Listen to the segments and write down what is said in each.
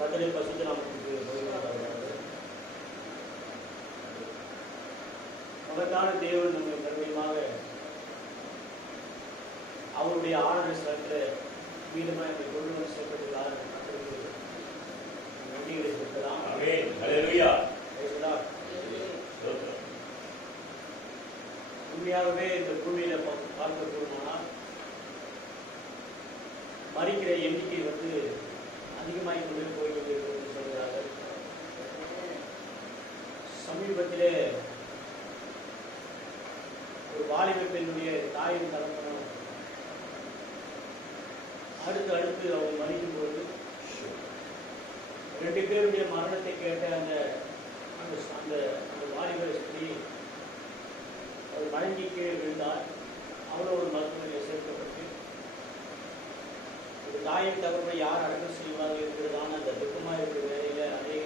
கர்த்தருடைய பரிசுத்த நாமத்துக்கு மகத்தான தேவன் நம்மை கருமையாக அவருடைய ஆனந்த ஸ்தலத்தில் மீண்டுமாக நம்மை கொண்டு வந்து சேர்ப்பதற்காக கர்த்தருக்கு நன்றிகளை செலுத்தலாம். உண்மையாகவே இந்த பூமியில பார்க்க போனால் மறிக்கிற எண்ணிக்கை அதிகமாகி கொண்டு போய்கொண்டிருக்கிறது என்று சொல்கிறார்கள். சமீபத்திலே ஒரு வாலிப பெண்ணுடைய தாயின் தகப்பனும் அடுத்து அவங்க மறிக்கும் போது 2 பேருடைய மரணத்தை கேட்ட அந்த வாலிபரை ஸ்திரீ அவர் வழங்கி கீழே விழுந்தார். அவரும் ஒரு மருத்துவமனையில் சேர்க்கப்பட்டு ஒரு தாயின் தகவலை யார் அடக்கம் செய்வார்கள் இருக்கிறதான அந்த துக்கமாக இருக்கிற வேலையில அநேக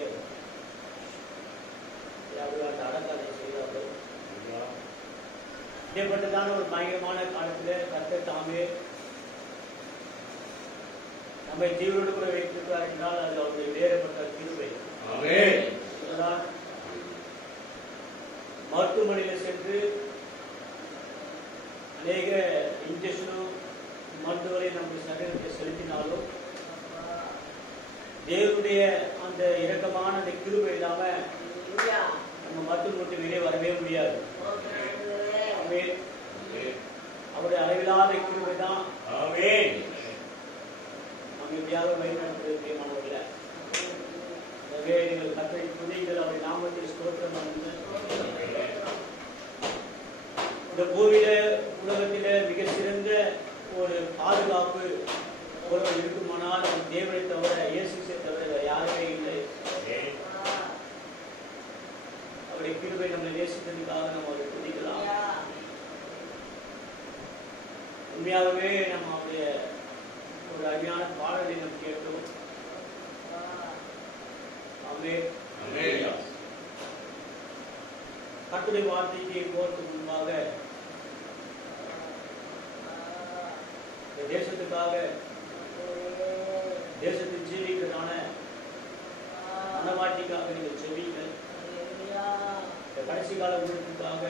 அந்த அடக்காதை செய்தார்கள். இதேபட்டதான ஒரு பயங்கரமான காலத்தில் கர்த்தர் தாமே நம்மை ஜீவனோடு கூட வைத்திருக்கிறார் என்றால் அது அவருடைய வேறுபட்ட கிருபை. மருத்துவமனையில் சென்று அநேக இன்ஜெக்ஷனும் மருந்துவரை நமக்கு சரீரத்தை செலுத்தினாலும் தேவனுடைய அந்த இரக்கமான அந்த கிருபை இல்லாம நம்ம மருத்துவமனை வெளியே வரவே முடியாது. அவருடைய அளவில்லாத கிருபை தான் நம்ம எப்படியாக வழிநடத்துவது பிரியமானவர்கள. எனவே நீங்கள் கர்த்தரை துதிங்கள், அவருடைய நாமத்தை ஸ்தோத்திரம் பண்ணுங்கள். இந்த பூமியில உலகத்தில மிக சிறந்த ஒரு பாதுகாப்பு ஒருவர் இருக்குமானால் தேவனை தவிர இயேசுவை தவிர யாருமே இல்லை. அவருடைய கிருபை நம்மை நேசித்ததுக்காக நம்ம அவரை துதிக்கலாம். உண்மையாகவே நம்ம அவருடைய ஒரு அருமையான பாடலை நம்ம கேட்டோம். கர்த்தருடைய வார்த்தைக்கு போறதுக்கு முன்பாக இந்த தேசத்துக்காக தேசத்தில் ஜீவிக்கிறதான மனவாட்டிக்காக நீங்கள் செவிங்கள். இந்த கடைசி கால ஊழியத்துக்காக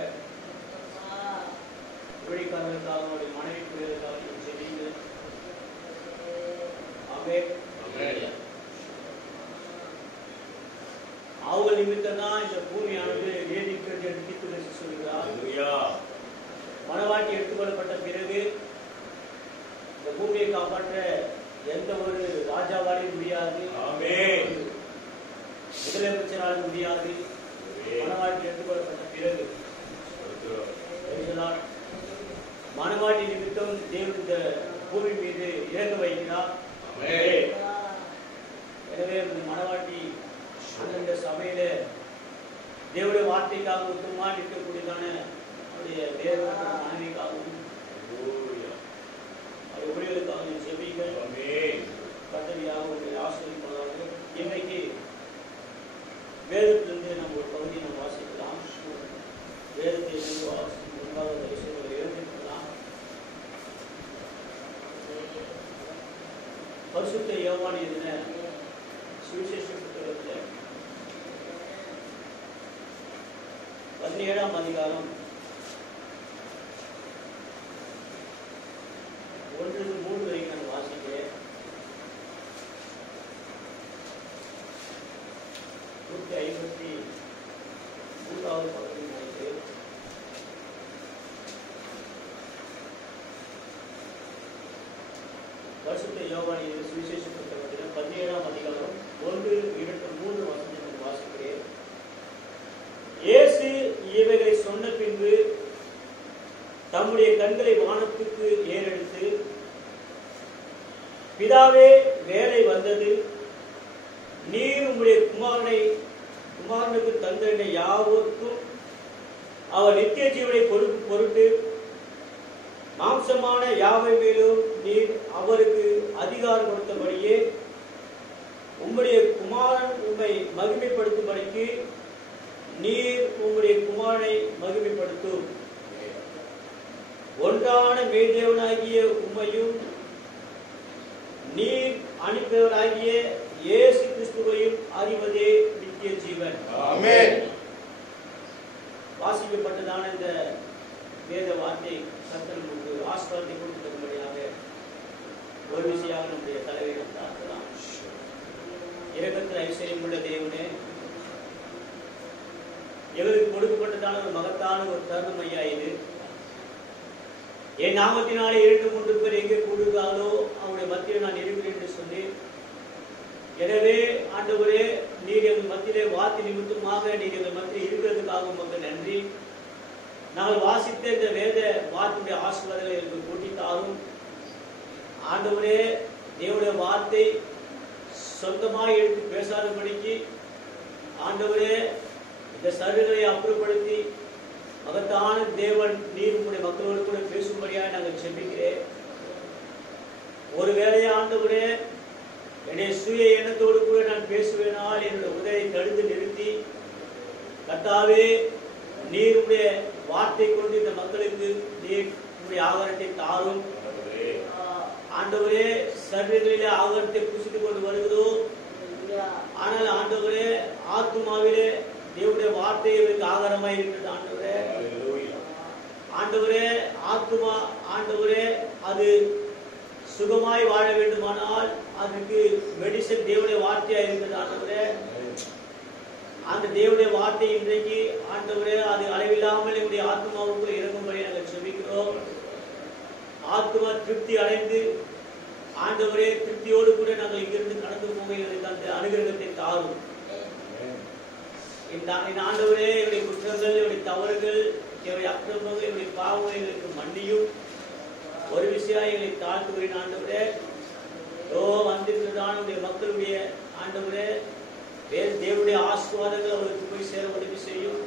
ஊழியக்காரர்களுக்காக அவருடைய மனைவி பிள்ளைகளுக்காக நீங்கள் செவிங்கள். அவங்க நிமித்தம் தான் இந்த பூமியானது வேதிக்கிறது என்று தீர்க்கதரிசி சொல்கிறார். மனவாட்டி எடுத்துக்கொள்ளப்பட்ட பிறகு இந்த பூமியை காப்பாற்ற எந்த ஒரு ராஜாவாலும் முடியாது, முதலமைச்சராலும் முடியாது. மனவாட்டி எடுத்துக்கொள்ளப்பட்ட பிறகு மனவாட்டி நிமித்தம் தேவன் இந்த பூமி மீது இறங்க வைக்கிறார். எனவே மனவாட்டி அந்த சபையில தேவனுடைய வார்த்தைக்காக உத்தமமா இருக்கக்கூடியதான அவருடைய தேவனுடைய மனைவிக்காகவும் ஊழியர்களுக்காக செபிங்கள். கர்த்தரியாக உங்களுடைய ஆசீர்வாதமாக இன்றைக்கு வேதத்திலிருந்து நம்ம ஒரு பகுதியை நம்ம வாசிக்கலாம். வேதத்தை முன்பாக விஷயங்களை எழுதிக்கலாம். பரிசுத்த யோவான் எழுதின சுவிசேஷ புத்தகத்தில் 17ஆம் அதிகாரம் 1-3 வரைக்கும் நான் வாசிக்கிறேன். 153வது பகுதி நினைக்கிறேன். பரிசுத்த யோவான் எழுதின சுவிசேஷ புத்தகத்தில் 17ஆம் அதிகாரம் 1-3 வசனத்தை வாசிக்கிறேன். இயேசு இவைகளை சொன்ன பின்பு தம்முடைய கண்களை வானத்துக்கு ஏறெடுத்து, பிதாவே, வேலை வந்தது. நீர் உம்முடைய குமாரனுக்கு தந்த யாவருக்கும் அவர் நித்திய ஜீவனை கொடுக்கும் பொருட்டு மாம்சமான யாவை மேலும் நீர் அவருக்கு அதிகாரம் கொடுத்தபடியே உம்முடைய குமாரன் உம்மை மகிமைப்படுத்தும்படிக்கு நீர் உம்முடைய குமாரனை மகிமைப்படுத்தும். ஒன்றான மெய்தேவனாகிய உம்மையும் நீர் அனுப்பியவராகிய இயேசு கிறிஸ்துவையும் அறிவதே நித்திய ஜீவன். ஆமென். வாசிக்கப்பட்டதான இந்த வேத வார்த்தை கர்த்தர் நமக்கு ஆசீர்வாதத்தை கொடுத்திருக்கும்படியாக ஒரு விஷயம் நம்முடைய தலைவரை நாம் பார்க்கலாம். இரக்கத்தில் ஐஸ்வர்யம் உள்ள தேவனே, எங்களுக்கு கொடுக்கப்பட்டதான ஒரு மகத்தான ஒரு தருணம் ஐயா இது. என் நாமத்தினாலே 2-3 பேர் எங்கே கூடுகிறார்களோ அவருடைய மத்தியில் நான் இருக்கிறேன் என்று சொல்லி, எனவே ஆண்டவரே, நீர் எங்கள் மத்தியிலே வார்த்தை நிமித்தமாக நீர் எங்கள் மத்தியில் இருக்கிறதுக்காக உங்களுக்கு நன்றி. நாங்கள் வாசித்த இந்த வேத வார்த்தையுடைய ஆசீர்வாதங்களை எங்களுக்கு கூட்டித்தாரும். ஆண்டவரே, தேவனுடைய வார்த்தை சொந்தமாக எடுத்து பேசாதபடிக்கு ஆண்டவரே, இந்த சருகளை அப்புறப்படுத்தி மகத்தான தேவன் நீர் உங்களுடைய மக்களோடு கூட பேசும்படியாக நாங்கள் செபிக்கிறேன். ஒருவேளை ஆண்டவரே, என்னுடைய சுய எண்ணத்தோடு கூட நான் பேசுவேனால் என்னுடைய உதவியை தடுத்து நிறுத்தி, கர்த்தாவே, நீர் உடைய வார்த்தை கொண்டு இந்த மக்களுக்கு நீர் உடைய ஆகாரத்தை தாரும். ஆண்டவரே, சரீரங்களிலே ஆகாரத்தை புசித்து கொண்டு வருகிறோம். ஆனால் ஆண்டவரே, ஆத்துமாவிலே தேவனுடைய வார்த்தை இவருக்கு ஆகாரமாய் இருக்கிறது. ஆண்டவரே, ஆண்டவரே, ஆத்துமா ஆண்டவரே அது சுகமாய் வாழ வேண்டுமானால் அதுக்கு மெடிசன் தேவனுடைய வார்த்தையா இருக்கிறது. ஆண்டவரே, அந்த தேவனுடைய வார்த்தை இன்றைக்கு ஆண்டவரே அது அளவில்லாமல் என்னுடைய ஆத்மாவுக்குள் இறங்கும்படி நாங்கள் செபிக்கிறோம். ஆத்மா திருப்தி அடைந்து ஆண்டவரே, திருப்தியோடு கூட நாங்கள் இங்கிருந்து கடந்து போக எங்களுக்கு அந்த அனுகிரகத்தை தாரும். இந்த ஆண்டவரே, என்னுடைய குற்றங்கள், என்னுடைய தவறுகள், என்னுடைய அக்கிரமங்கள், என்னுடைய பாவங்கள் எங்களுக்கு மன்னியும். ஒரு விஷயம் எங்களை தாழ்த்துகிறேன் ஆண்டவரே. வந்திருக்கிறதான மக்களுடைய ஆண்டவரே, வேறு தேவனுடைய ஆசீர்வாதங்கள் அவருக்கு போய் சேர உதவி செய்யும்.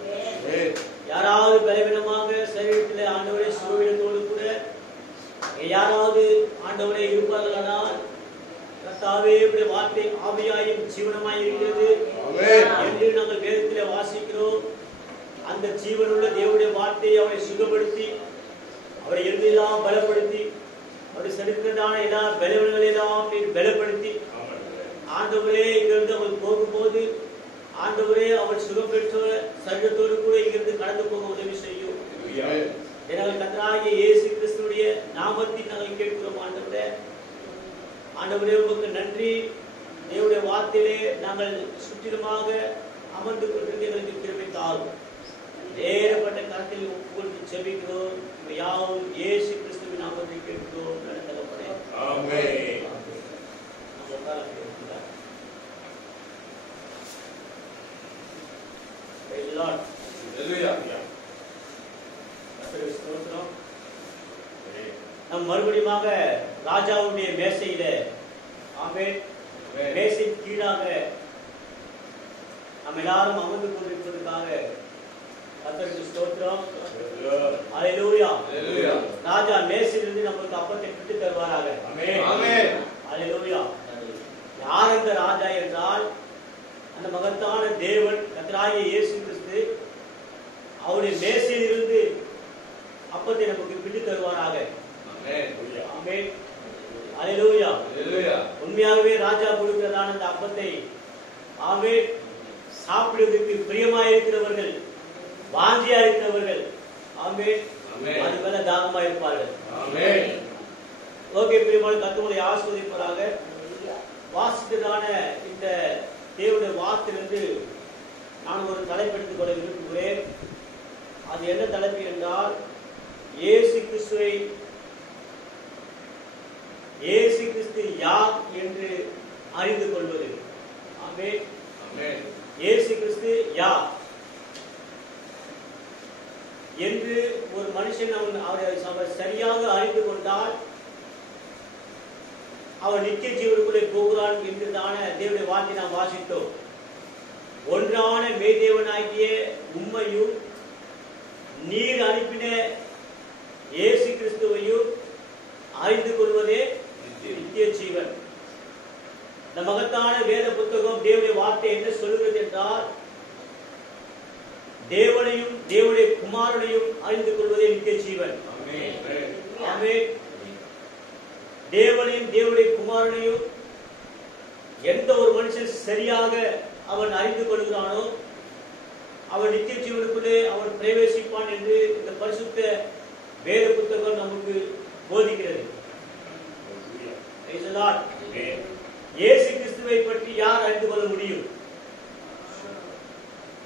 யாராவது பலவீனமாக சரீரத்தில் ஆண்டவரே சுகவீனத்தோடு கூட யாராவது ஆண்டவரே இருப்பார்களானால், கர்த்தாவே, உம்முடைய வார்த்தை ஆவியாயும் ஜீவனமாய் இருக்கிறது என்று நாங்கள் வேதத்திலே வாசிக்கிறோம். அந்த ஜீவனுள்ள தேவனுடைய வார்த்தையை அவரை சுகப்படுத்தி, அவரை எல்லாம் பலப்படுத்தி, அவருடைய சரித்திரதான எல்லா பலவீனங்களை எல்லாம் நீர் பலப்படுத்தி, ஆண்டவரே, இங்கிருந்து அவள் போகும்போது ஆண்டவரே அவர் சுகம் பெற்ற சரீரத்தோடு கூட இங்கிருந்து கடந்து போக உதவி செய்யும். நாங்கள் கர்த்தராகிய இயேசு கிறிஸ்துவுடைய நாமத்தில் நாங்கள் கேட்கிறோம். ஆண்டவரே, ஆண்டவரே, உங்களுக்கு நன்றி. தேவனுடைய வார்த்தையிலே நாங்கள் சுற்றிலுமாக அமர்ந்து கொண்டிருந்த எங்களுக்கு கிருபை தாரும். வேறுபட்ட கருத்தில் ஒப்புக்கொண்டு செபிக்கிறோம். யாவும் இயேசு கிறிஸ்துவின் நாமத்தில் கேட்கிறோம். நடத்தப்படே. ஆமென். Praise the Lord. Hallelujah. நம் மறுபடியும் ராஜாவுடைய மேசையில ஆமென் மேசையின் கீழாக நாம் எல்லாரும் அமர்ந்து கொண்டிருப்பதற்காக கர்த்தருக்கு ஸ்தோத்திரம். ஹல்லேலூயா. ராஜா மேசையிலிருந்து நமக்கு அப்பத்தை பிட்டு தருவாராக. ஆமென். ஹல்லேலூயா. யார் அந்த ராஜா என்றால், அந்த மகத்தான தேவன் கர்த்தராகிய இயேசு கிறிஸ்து அவருடைய மேசையிலிருந்து அப்பத்தை நமக்கு பிட்டு தருவாராக. ஆமென். ஹல்லேலூயா. உண்மையாகவே ராஜா கொடுக்கிறதான அந்த அப்பத்தை ஆமென் சாப்பிடுவதற்கு பிரியமாய் இருக்கிறவர்கள், வாஞ்சியா இருக்கிறவர்கள் ஆமென் அது மேல தாகமா இருப்பார்கள். ஓகே, பிரியமான கர்த்தருடைய ஆசீர்வதிப்பாராக. வாசித்ததான இந்த தேவனுடைய வார்த்தையிலிருந்து நான் ஒரு தலைப்பெடுத்துக் கொள்ள விரும்புகிறேன். அது என்ன தலைப்பு என்றால், இயேசு கிறிஸ்து யார் என்று அறிந்து கொள்வது. ஆமென். இயேசு கிறிஸ்து யார் என்று ஒரு மனுஷன் அவர் சரியாக அறிந்து கொண்டால் அவர் நித்திய ஜீவனுக்குள்ளே போகிறான் என்றுதான தேவனுடைய வார்த்தை நாம் வாசித்தோம். ஒன்றான மெய்தேவனாகிய உம்மையும் நீர் அனுப்பின இயேசு கிறிஸ்துவையும் அறிந்து கொள்வதே நித்திய ஜீவன். இந்த மகத்தான வேத புத்தகம் தேவனுடைய வார்த்தை என்ன சொல்லுகிறது என்றால், தேவனையும் தேவனுடைய குமாரனையும் அறிந்து கொள்வதே நித்திய ஜீவன். ஆமென். தேவனையும் தேவனுடைய குமாரனையும் எந்த ஒரு மனுஷன் சரியாக அவன் அறிந்து கொள்கிறானோ அவன் நித்திய ஜீவனுக்குள்ளே அவன் பிரவேசிப்பான் என்று இந்த பரிசுத்த வேத புத்தகம் நமக்கு போதிக்கிறது. இயேசு கிறிஸ்துவை பற்றி யார் அறிந்து கொள்ள முடியும்?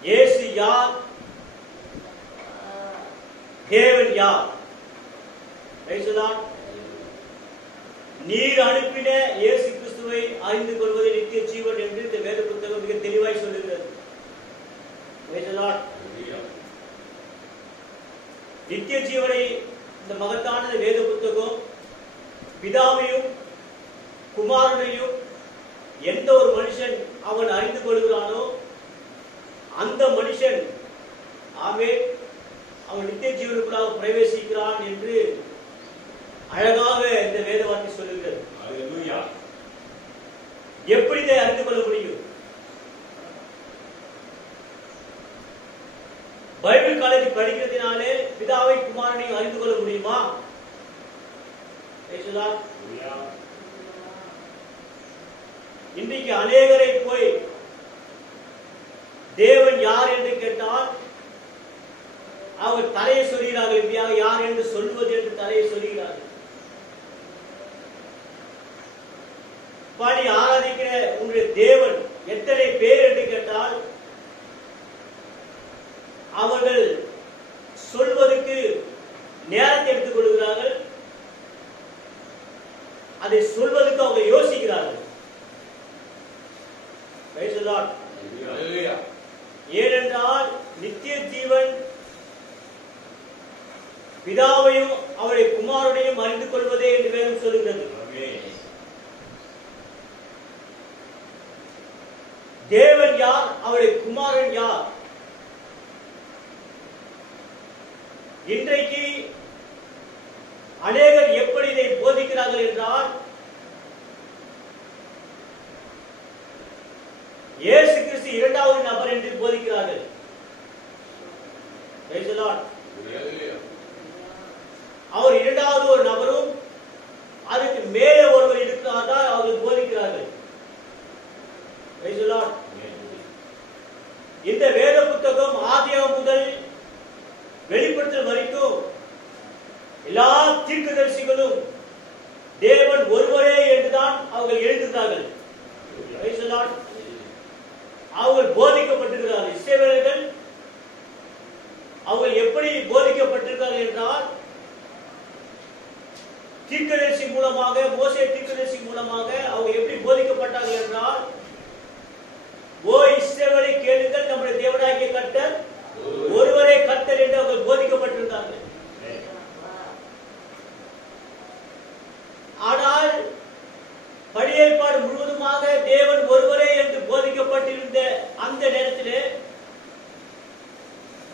இயேசு யார்? தேவன் யார்? நீர் அனுப்பின இயேசு கிறிஸ்துவை அறிந்து கொள்வது நித்திய ஜீவன் என்று இந்த வேத புத்தகம் மிக தெளிவாய் சொல்லுகிறது. நித்திய ஜீவனை இந்த மகத்தான வேத புத்தகம் பிதாவையும் குமாரனையும் எந்த ஒரு மனுஷன் அவன் அறிந்து கொள்கிறானோ அந்த மனுஷன் ஆமென் அவன் நித்திய ஜீவனுக்குள்ளாக பிரவேசிக்கிறான் என்று அழகாக இந்த வேத வார்த்தை சொல்லுகிறது. எப்படி இதை அறிந்து கொள்ள முடியும்? பைபிள் காலேஜ் படிக்கிறதுனாலே பிதாவை குமாரனையும் அறிந்து கொள்ள முடியுமா? இன்றைக்கு அநேகரை போய் தேவன் யார் என்று கேட்டால் அவர் தலையை சொல்கிறார்கள். இப்படியாக யார் என்று சொல்வது என்று தலையை சொல்கிறார்கள். பாடி ஆராதிக்கிற உங்களுடைய தேவன் எத்தனை பேர் என்று கேட்டால் அவர்கள் சொல்வதற்கு நேரத்தை எடுத்துக் கொள்கிறார்கள். அதை சொல்வதற்கு அவங்க யோசிக்கிறார்கள். ஏனென்றால் நித்திய ஜீவன் பிதாவையும் அவருடைய குமாரனையும் அறிந்து கொள்வதே என்று வேதம் சொல்லுகிறது. தேவன் யார்? அவருடைய குமாரன் யார்? இன்றைக்கு அநேகர் எப்படி இதை போதிக்கிறார்கள் என்றால் இயேசு கிறிஸ்து இரண்டாவது நபர் என்று போதிக்கிறார்கள். அவர் இரண்டாவது ஒரு நபரும் அதுக்கு மேலே ஒருவர் இருக்கிறார் தான் அவர்கள் போதிக்கிறார்கள். இந்த வேத புத்தகம் ஆதியாகமம் முதல் வெளிப்படுத்தல் வரைக்கும் எல்லா தீர்க்கதரிசிகளும் தேவன் ஒருவரே என்றுதான் அவர்கள் எழுதுகிறார்கள். அவர்கள் போதிக்கப்பட்டிருக்கிறார்கள். இஸ்ரவேலர்கள் அவர்கள் எப்படி போதிக்கப்பட்டிருக்கிறார்கள் என்றால் தீர்க்கதரிசி மூலமாக, மோசே தீர்க்கதரிசி மூலமாக அவங்க எப்படி போதிக்கப்பட்டார்கள் என்றால், ஓ இஸ்ரவேலை கேளுங்கள், நம்முடைய தேவனாகிய கர்த்தர் ஒருவரே கர்த்தர் என்று அவர்கள் போதிக்கப்பட்டிருந்தார்கள். ஆனால் பழைய ஏற்பாடு முழுவதுமாக தேவன் ஒருவரே என்று போதிக்கப்பட்டிருந்த அந்த நேரத்திலே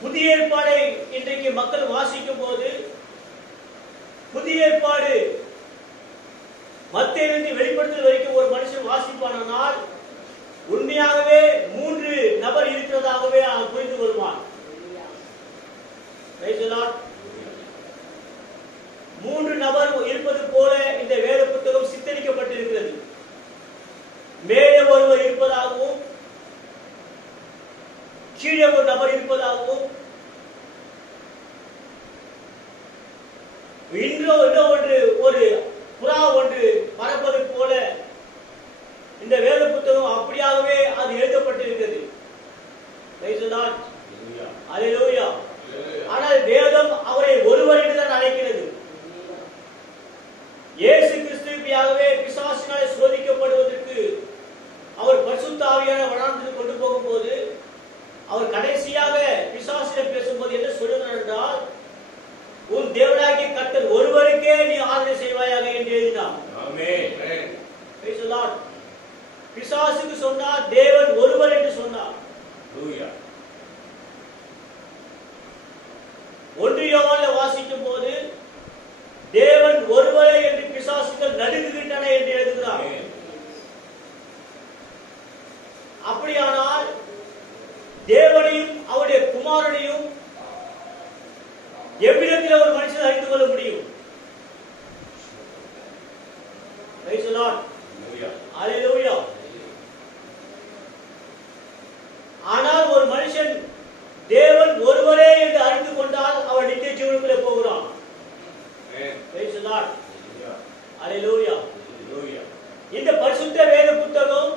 புதிய ஏற்பாடை இன்றைக்கு மக்கள் வாசிக்கும் போது புதிய ஏற்பாடு மத்தேயிலிருந்து வெளிப்படுத்தல் வரைக்கும் ஒரு மனுஷன் வாசிப்பானால் உண்மையாகவே 3 நபர் இருக்கிறதாகவே அவன் புரிந்து கொள்வான். 3 நபர் இருப்பது போல இந்த வேத புத்தகம் சித்தரிக்கப்பட்டிருக்கிறது. மேலே ஒருவர் இருப்பதாகவும் கீழே ஒரு நபர் இருப்பதாகவும் இன்னொன்று ஒரு புறா ஒன்று பறப்பது போல இந்த வேத புத்தகம் அப்படியாகவே அது எழுதப்பட்டிருக்கிறது. ஆனால் வேதம் அவரை ஒருவர் என்றுதான் அழைக்கிறது. இயேசு கிறிஸ்துவியாகவே பிசாசினாலே சோதிக்கப்படுவதற்கு அவர் பரிசுத்த ஆவியானவரை வனாந்தரத்துக்கு கொண்டு போகும்போது அவர் கடைசியாக பிசாசிடம் பேசும்போது என்ன சொல்லுகிறார் என்றால், உன் தேவனாகிய கர்த்தர் ஒருவருக்கே நீ ஆராதனை செய்வாயாக என்று எழுதினார். பிசாசுக்கு சொன்னார், தேவன் ஒருவர் என்று சொன்னார். அல்லேலூயா. இந்த பரிசுத்த வேத புத்தகம்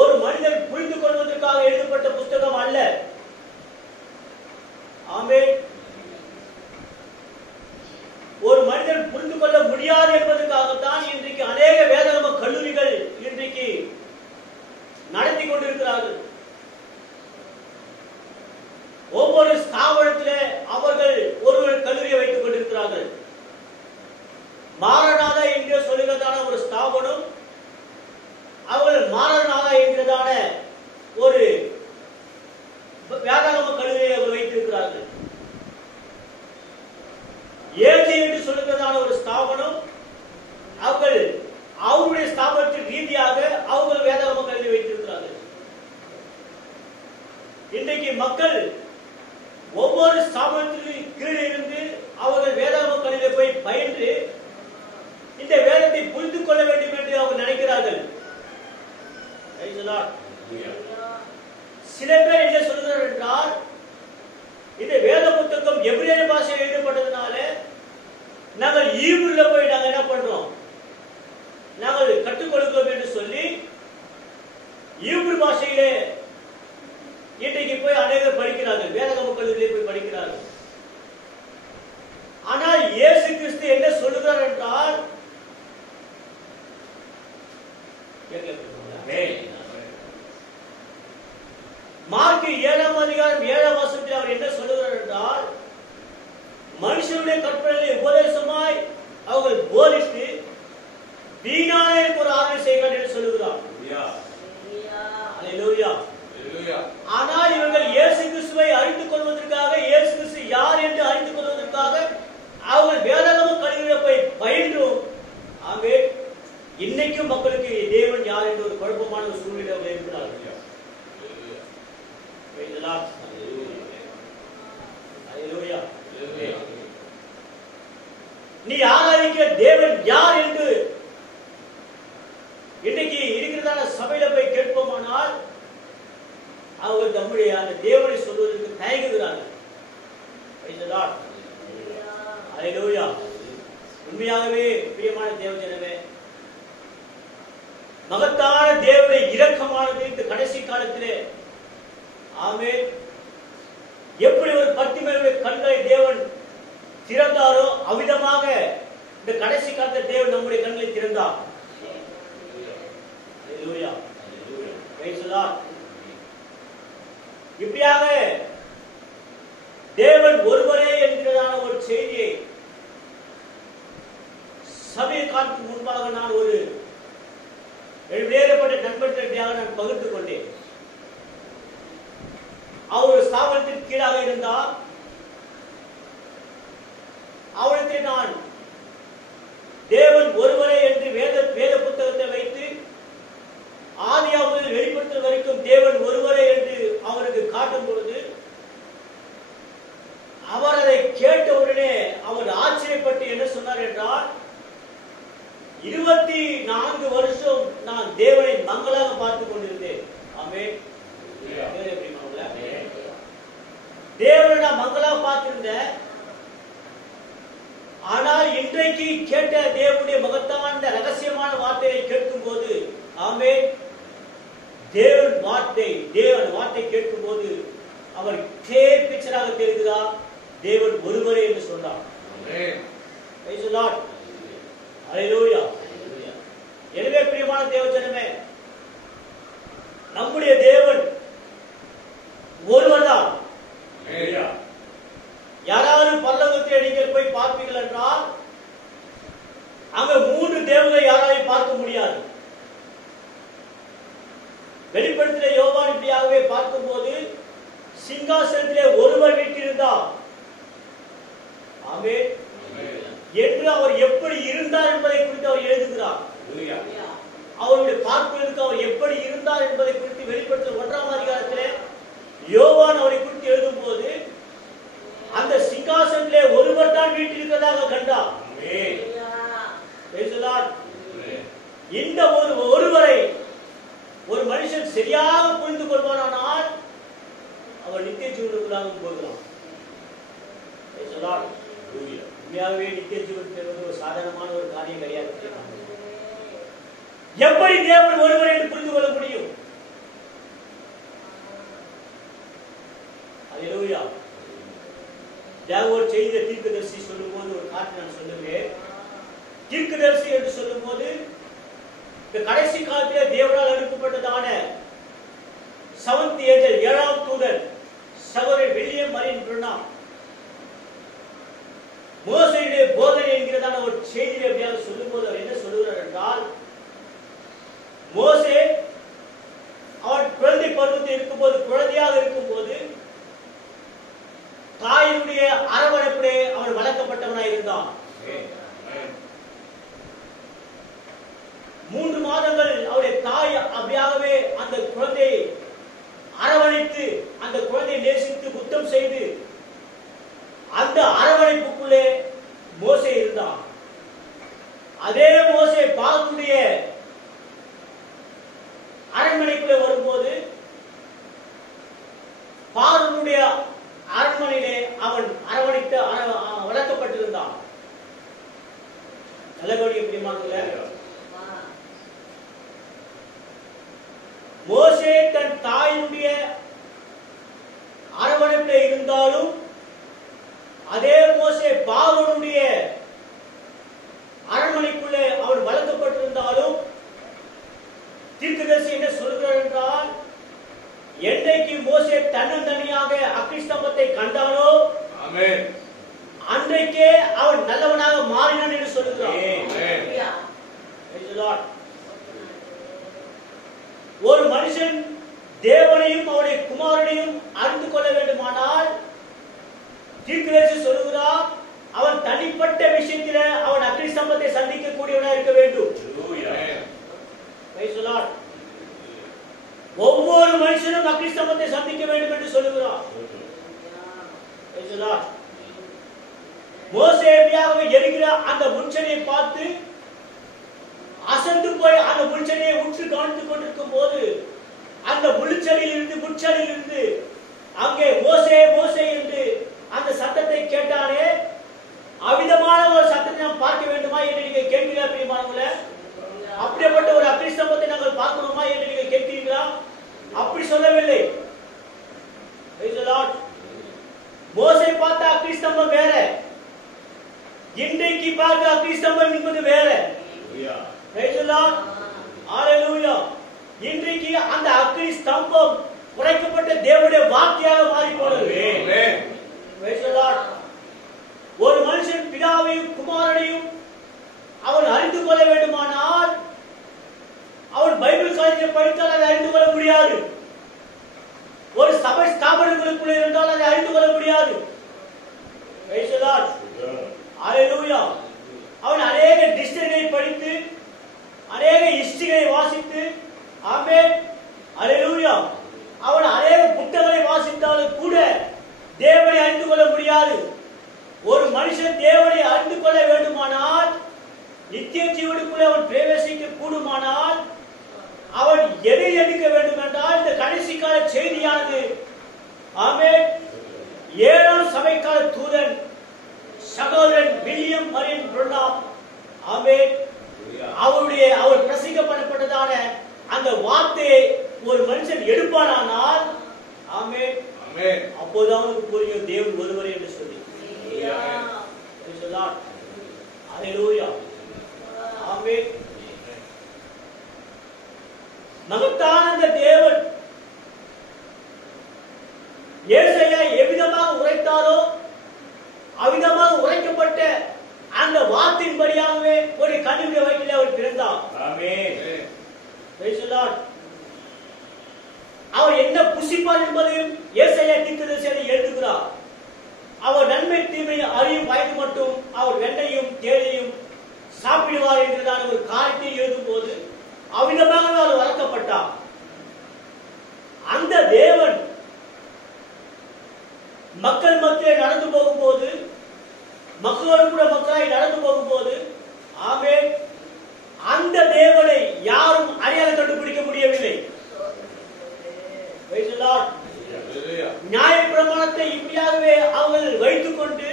ஒரு மனிதன் புரிந்து கொள்வதற்காக எழுதப்பட்ட புத்தகம் அல்ல. ஆமென். ஒரு மனிதன் புரிந்து கொள்ள முடியாது என்பதற்காகத்தான் இன்றைக்கு அநேக வேதாகம கல்லூரிகள் இன்றைக்கு நடத்தி கொண்டிருக்கிறார்கள். ஒவ்வொரு ஸ்தாபனத்திலே அவர்கள் ஒரு கல்லூரியை வைத்துக் கொண்டிருக்கிறார்கள். மாரநாதா என்று சொல்லுகிறதான ஒரு ஸ்தாபனம், அவர்கள் மாரநாதா என்கிறதான ஒரு வேதாகம கல்லூரியை அவர்கள் வைத்திருக்கிறார்கள். ஏஜி என்று சொல்லுகிறதான ஒரு ஸ்தாபனம், அவர்கள் அவருடைய ஸ்தாபனத்தின் ரீதியாக அவர்கள் வேதாகம கல்லூரி வைத்திருக்கிறார்கள். இன்றைக்கு மக்கள் ஒவ்வொரு ஸ்தாபனத்திலும் கீழே இருந்து அவர்கள் வேதாகம கல்லூரியை போய் பயின்று இந்த வேதத்தை புரிந்து கொள்ள வேண்டும் என்று அவர்கள் நினைக்கிறார்கள். சில பேர் என்ன சொல்கிறார்கள் என்றால், இந்த வேத புத்தகம் எபிரேய பாஷையில் எழுதப்பட்டதுனால நாங்கள் ஈப்ரூல போய் நாங்கள் என்ன பண்றோம், நாங்கள் கற்றுக் கொடுக்கிறோம் என்று சொல்லி ஈப்ரூ பாஷையிலே இன்றைக்கு போய் அநேகர் படிக்கிறார்கள், வேதாகம கல்லூரியிலே போய் படிக்கிறார்கள். ஆனால் இயேசு கிறிஸ்து என்ன சொல்லுகிறார் என்றால், மார்க்கு 7ஆம் அதிகாரம் 7ஆம் வசனத்தில் அவர் என்ன சொல்லுகிறார் என்றால், மனுஷனுடைய கற்பனைகளை உபதேசமாய் அவர்கள் போதித்து வீணான ஒரு ஆராய்ச்சி செய்கிறார் என்று சொல்லுகிறார். அல்லேலூயா. ஆனால் இவர்கள் இயேசு கிறிஸ்துவை அறிந்து கொள்வதற்காக, இயேசு கிறிஸ்து யார் என்று அறிந்து கொள்வதற்காக அவர்கள் வேதாகம கல்லூரியில் போய் பயின்றும், ஆமென், இன்னைக்கும் மக்களுக்கு தேவன் யார் என்ற ஒரு குழப்பமான ஒரு சூழ்நிலை அவர்கள் இருக்கிறார்கள். நீ ஆராதிக்கிற தேவன் யார் என்று இன்னைக்கு இருக்கிறதான சபையில போய் கேட்போமானால் அவர்கள் நம்முடைய அந்த தேவனை சொல்வதற்கு தயங்குகிறார்கள். அல்லேலூயா. உண்மையாகவே பிரியமான தேவஜனமே, மகத்தான தேவனுடைய இரக்கமானது இந்த கடைசி காலத்திலே, ஆமென், எப்படி ஒரு பர்த்திமேயுடைய கண்களை தேவன் திறந்தாரோ அவ்விதமாக இந்த கடைசி காலத்தில் தேவன் நம்முடைய கண்களை திறந்தார். அல்லேலூயா. Praise the Lord. இப்படியாக தேவன் ஒருவரே என்கிறதான ஒரு செய்தியை சபை காலத்துக்கு முன்பாக நான் ஒரு வேறுபட்ட நண்பர்களிடையாக நான் பகிர்ந்து கொண்டேன். அவர் ஸ்தாபனத்தின் கீழாக இருந்தால் அவருக்கு நான் தேவன் ஒருவரே என்று வேத புத்தகத்தை வைத்து ஆதியாகமத்தில் வெளிப்படுத்தல் வரைக்கும் தேவன் ஒருவரே என்று அவருக்கு காட்டும் பொழுது அவர் அதை கேட்ட உடனே அவர் ஆச்சரியப்பட்டு என்ன சொன்னார் என்றால், 24 வருஷம் நான் தேவனை மங்களாக பார்த்துக் கொண்டிருந்தேன். ஆமென். தேவனை நான் மங்களாக பார்த்திருந்தேன். ஆனால் இன்றைக்கு கேட்ட தேவனுடைய மகத்தான ரகசியமான வார்த்தையை கேட்கும் போது, ஆமென், தேவன் வார்த்தை கேட்கும் போது அவர் கிளியர் பிக்சராக தெரிகிறார். தேவன் ஒருவரே என்று சொன்னார். Praise the Lord. Hallelujah. எனவே பிரியமான தேவஜனமே, நம்முடைய தேவன் ஒருவர்தான். யாராவது பரலோகத்தில் நீங்கள் போய் பார்ப்பீர்கள் என்றால் அங்க 3 தேவனை யாராலையும் பார்க்க முடியாது. வெளிப்படுத்தின யோவான் இப்படியாகவே பார்க்கும்போது சிங்காசனத்திலே ஒருவர் வீற்றிருந்தார். ஆமென். என்று அவர் எப்படி இருந்தார் என்பதை குறித்து அவர் எழுதுகிறார். அவருடைய பார்ப்பதற்கு அவர் எப்படி இருந்தார் என்பதை குறித்து வெளிப்படுத்தின 1ஆம் அதிகாரத்திலே யோவான் அவரை குறித்து எழுதும் போது அந்த சிங்காசனத்திலே ஒருவர் தான் வீற்றிருக்கிறதாக கண்டார். இந்த ஒருவரை ஒரு மனுஷன் சரியாக புரிந்து கொள்வானால் அவர் நித்திய ஜீவனுக்குள்ளாக போகிறான். உண்மையாகவே நித்திய ஜீவன் பெறுவது ஒரு சாதாரணமான ஒரு காரியம் கிடையாது. எப்படி தேவன் ஒருவர் என்று புரிந்து கொள்ள முடியும்? அல்லேலூயா. தேவன் செய்த தீர்க்கதரிசி சொல்லும் போது ஒரு காரணம் நான் சொல்லுவேன். தீர்க்கதரிசி என்று சொல்லும் போது இந்த கடைசி காலத்திலே தேவனால் அனுப்பப்பட்டதான செவன்த் ஏஞ்சல், 7ஆம் தூதன் சகோதரர் வில்லியம் மரியன் பிரணாம் மோசேயுடைய போதனை என்கிறதான ஒரு செய்தியை அப்படியாக சொல்லும் போது அவர் என்ன சொல்லுகிறார் என்றால், மோசே அவன் குழந்தை பருவத்தில் இருக்கும்போது, குழந்தையாக இருக்கும் போது தாயினுடைய அரவணைப்பிலே அவன் வளர்க்கப்பட்டவனாய் இருந்தான். 3 மாதங்கள் அவருடைய தாய் அப்படியாகவே அந்த குழந்தையை அரவணைத்து, அந்த குழந்தையை நேசித்து முத்தம் செய்து அந்த அரவணைப்புக்குள்ளே மோசே இருந்தான். அதே மோசே பார்வனுடைய அரண்மனைக்குள்ளே வரும்போது பார்வனுடைய அரண்மனையிலே அவன் அரவணைத்து வளர்க்கப்பட்டிருந்தான். நல்லபடிய பிரியமானவர்களே, மோசே தன் தாயினுடைய அரவணைப்பிலே இருந்தாலும், அதே மோசே பார்வனுடைய அரண்மனைக்குள்ளே அவன் வளர்க்கப்பட்டிருந்தாலும், தீர்க்கதரிசி என்ன சொல்கிறார் என்றால், என்றைக்கு மோசே தன்னந்தனியாக அக்கினிஸ்தம்பத்தை கண்டானோ அன்றைக்கே அவன் நல்லவனாக மாறினான் என்று சொல்கிறார். ஒரு மனுஷன் தேவனையும் அவருடைய குமாரனையும் அறிந்து கொள்ள வேண்டுமானால், தீர்க்கதரிசி சொல்கிறார், அவன் தனிப்பட்ட விஷயத்தில் அவன் அக்கினிஸ்தம்பத்தை சந்திக்கக்கூடியவனாக இருக்க வேண்டும். ஒவ்வொரு மனுஷனும் அக்கினிஸ்தம்பத்தை சந்திக்க வேண்டும் என்று சொல்லுகிறார். மோசே எரிகிற அந்த முச்செடியை பார்த்து அசந்து போய் அந்த முச்செடியை உற்று கவனித்துக் கொண்டிருக்கும் போது, அந்த முச்செடியிலிருந்து அங்கே மோசே மோசே என்று அந்த சத்தத்தை கேட்டானே, அவிதமான ஒரு சத்தத்தை நாம் பார்க்க வேண்டுமா என்று நீங்க கேட்கிறீர்களா பிரியமானவர்களே? அப்படிப்பட்ட ஒரு அக்கினிஸ்தம்பத்தை நாங்கள் பார்க்கணுமா என்று நீங்க கேட்கிறீர்களா? அப்படி சொல்லவில்லை. மோசே பார்த்த அக்கினிஸ்தம்பம் வேற, இன்றைக்கு பார்க்க அக்கினிஸ்தம்பம் என்பது வேற. இன்றைக்கு அந்த அக்கினி ஸ்தம்பம் உடைக்கப்பட்ட தேவனுடைய வார்த்தையாக மாறி போனது. ஒரு மனுஷன் பிதாவையும் குமாரனையும் அவன் அறிந்து கொள்ள வேண்டுமானால், அவன் பைபிள் காலேஜில் படித்தால் அதை அறிந்து கொள்ள முடியாது. ஒரு சபை ஸ்தாபனங்களுக்குள்ள இருந்தால் அதை அறிந்து கொள்ள முடியாது. அவன் அநேக டிக்ஷனரியை படித்து, அநேக ஹிஸ்டரிகளை வாசித்து, அவன் அநேக புத்தகங்களை வாசித்தாலும் கூட தேவனை அறிந்து கொள்ள முடியாது. ஒரு மனுஷன் தேவனை அறிந்து கொள்ள வேண்டுமானால், நித்திய ஜீவனுக்குள்ளே அவன் பிரவேசிக்க கூடுமானால், அவன் எதை எடுக்க வேண்டும் என்றால், இந்த கடைசி கால செய்தியானது 7ஆம் சபைக்கால தூதன் சகோதரன் வில்லியம் மரியன் பிரணாம் அவர் பிரசங்க பண்ணப்பட்டதான அந்த வார்த்தையை ஒரு மனுஷன் எடுப்பானால், அப்போதான் அவனுக்கு புரியும் தேவன் ஒருவரே என்று சொல்லி. மகத்தான அந்த தேவன் ஏசாயா எவ்விதமாக உரைத்தாரோ அவ்விதமாக உரைக்கப்பட்ட அந்த வார்த்தையின்படியாகவே ஒரு கன்னியுடைய வயிற்றிலே அவர் பிறந்தார். அவர் என்ன புசிப்பார் என்பதையும் ஏசாயா தீர்க்கதரிசி எழுதுகிறார். அவர் நன்மை தீமை அறியும் வயது மட்டும் அவர் வெண்ணையும் தேனையும் சாப்பிடுவார் என்றதான ஒரு காரியத்தை எழுதும் போது அவ்விதமாக அவர் வளர்க்கப்பட்டார். அந்த தேவன் மக்கள் மத்தியிலே நடந்து போகும்போது, மக்களோடு கூட மக்களாய் நடந்து போகும்போது, அந்த தேவனை யாரும் அடையாளம் கண்டுபிடிக்க முடியவில்லை. நியாய பிரமாணத்தை இப்படியாகவே அவர்கள் வைத்துக் கொண்டு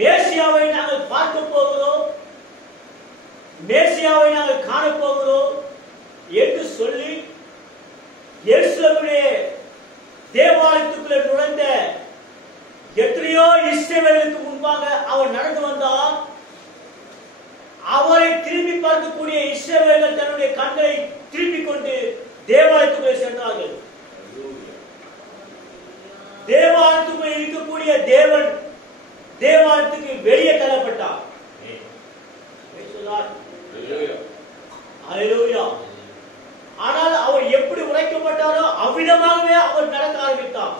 மேசியாவை நாங்கள் பார்க்க போகிறோம், மேசியாவை நாங்கள் காண போகிறோம் என்று சொல்லி எருசலேமிலே தேவாலயத்துக்குள்ளே நுழைந்த எத்தனையோ இஸ்ரவேலுக்கு முன்பாக அவர் நடந்து வந்தார். அவரை திரும்பி பார்க்கக்கூடிய இஸ்ரவேலர்கள் தன்னுடைய கண்களை திருப்பிக் கொண்டு தேவாலயத்துக்குள்ளே சென்றார்கள். தேவாலயத்துக்குள்ளே இருக்கக்கூடிய தேவன் தேவாலயத்துக்கு வெளியே தள்ளப்பட்டார். ஆனால் அவர் எப்படி உரைக்கப்பட்டாரோ அவ்விதமாகவே அவர் நடக்க ஆரம்பித்தார்.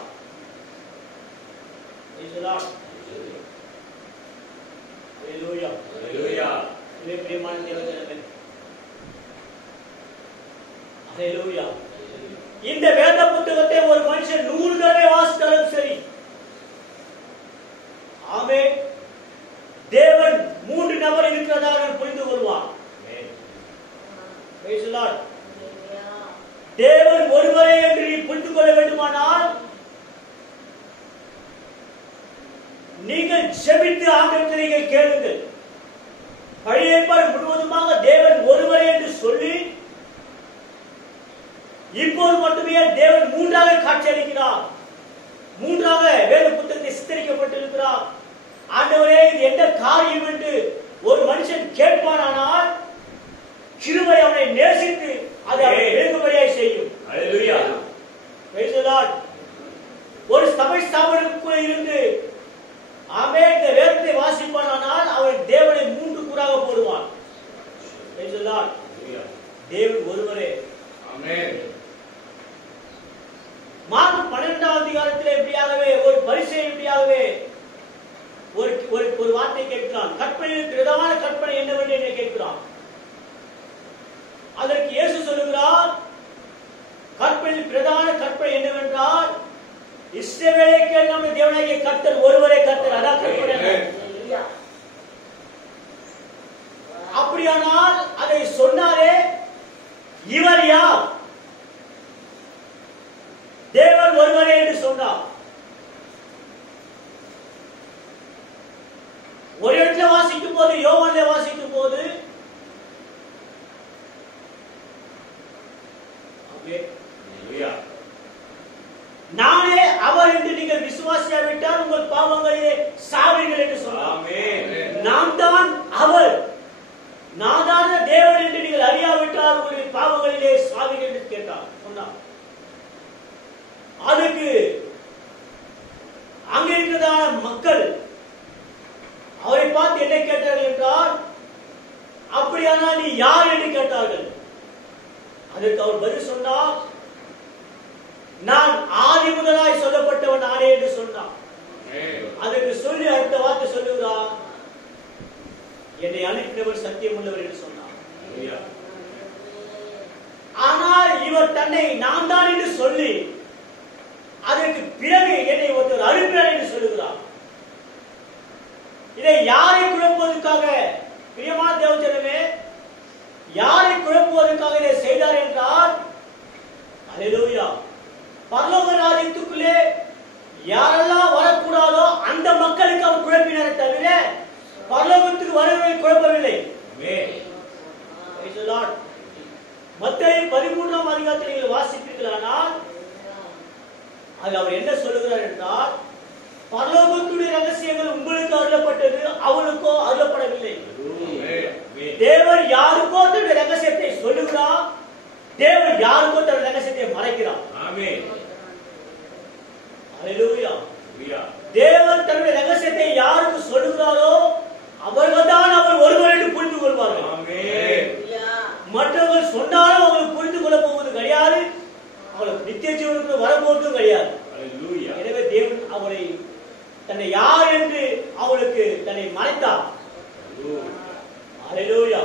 இந்த வேத புத்தகத்தை ஒரு மனுஷன் 100 தடவை வாசித்தாலும் சரி, ஆமென், தேவன் 3 நபர் இருக்கிறதாக புரிந்து கொள்வார். தேவன் ஒருவரே என்று புரிந்து கொள்ள வேண்டுமானால் நீங்கள் செபித்து ஆண்டவரை நீங்கள் கேளுங்கள். பழைய ஏற்பாடு முழுவதுமாக தேவன் ஒருவரே என்று சொல்லி இப்போது மட்டுமே தேவன் 3ஆக காட்சி அளிக்கிறார். 3ஆக வேத புத்தகத்தை சித்தரிக்கப்பட்டிருக்கிறார். ஆண்டவரே இது என்ன காரியம் என்று ஒரு மனுஷன் கேட்பானால் கிருபை அவனை நேசித்து அதை வெகுமதியாய் செய்யும். ஹல்லேலூயா, பிரைஸ் தி லார்ட். ஒரு சபை ஸ்தாபனத்துக்குள்ளே இருந்து ஆமென் இந்த வேதத்தை வாசிப்பானால் அவன் தேவனை 3 கூறாக போடுவான். Price the Lord. தேவன் ஒருவரே. ஆமென். மார்க் 12ஆம் அதிகாரத்திலே இப்படியாகவே ஒரு பரிசேயன் இப்படியாகவே ஒரு வார்த்தை கேட்கிறான். கற்பனையில் பிரதான கற்பனை என்னவென்று என்னை கேட்கிறான். அதற்கு இயேசு சொல்லுகிறார், கற்பனையில் பிரதான கற்பனை என்னவென்றால் இஸ்ரவேலுக்கு நம்முடைய தேவனாகிய கர்த்தர் ஒருவரே கர்த்தர். அதான் கற்பனை. அப்படியானால் அதை சொன்னாரே, இவர் யார்? தேவன் ஒருவரே என்று சொன்னார். ஒரு இடத்துல வாசிக்கும் போது, யோவான்ல வாசிக்கும் போது நானே அவர் என்று நீங்கள் விசுவாசியாவிட்டால் உங்கள் பாவங்களிலே சாவீர்கள் என்று சொன்னார். நான் தான் அவர், நான் தான் தேவன் என்று நீங்கள் அறியாவிட்டால் உங்களுடைய பாவங்களிலே சாவீர்கள் என்று கேட்டார் சொன்னார். அதுக்கு அங்க இருக்கிறதான மக்கள் அவரை பார்த்து என்ன கேட்டார்கள் என்றால், அப்படியானால் நீ யார் என்று கேட்டார்கள். அதற்கு அவர் பதில் சொன்னார், நான் ஆதி முதலாய் சொல்லப்பட்டவன் நானே என்று சொன்னார். அதற்கு சொல்லி அடுத்த வார்த்தை சொல்லுகிறார், என்னை அனுப்பினவர் சத்தியம் உள்ளவர் என்று சொன்னார். ஆனால் இவர் தன்னை நான் தான் என்று சொல்லி அதற்கு பிறகு என்னை ஒருத்தர் அனுப்பினார் என்று சொல்லுகிறார். இதை யாரை குழப்புவதற்காக, பிரியமான தேவஜனமே, யாரை குழப்புவதற்காக இதை செய்தார் என்றால், அல்லேலூயா, பரலோக ராஜ்யத்துக்குள்ளே யாரெல்லாம் வரக்கூடாதோ அந்த மக்களுக்கு அவர் குழப்பினாரே தவிர பரலோகத்துக்கு வருவதை குழப்பவில்லை. மத்தேயு 13ஆம் அதிகாரத்தில் நீங்கள் வாசிப்பீர்களானால் அது அவர் என்ன சொல்லுகிறார் என்றால், பரலோகத்துடைய ரகசியங்கள் உங்களுக்கு அருளப்பட்டது, அவளுக்கோ அருளப்படவில்லை. தேவன் யாருக்கோ தன்னுடைய ரகசியத்தை சொல்லுகிறார், தேவன் யாருக்கோ தன்னுடைய ரகசியத்தை மறைக்கிறார். அல்லேலூயா. தேவன் தன்னுடைய ரகசியத்தை யாருக்கு சொல்லுகிறாரோ அவர்கள்தான் அவர் ஒருவர் என்று புரிந்து கொள்வார்கள். மற்றவர்கள் சொன்னாலும் அவர்கள் புரிந்து கொள்ள போவது கிடையாது, அவர்களுக்கு நித்திய ஜீவனுக்கு வரப்போவதும் கிடையாது. எனவே தேவன் அவரை தன்னை யார் என்று அவளுக்கு தன்னை மறைத்தார். அல்லேலூயா,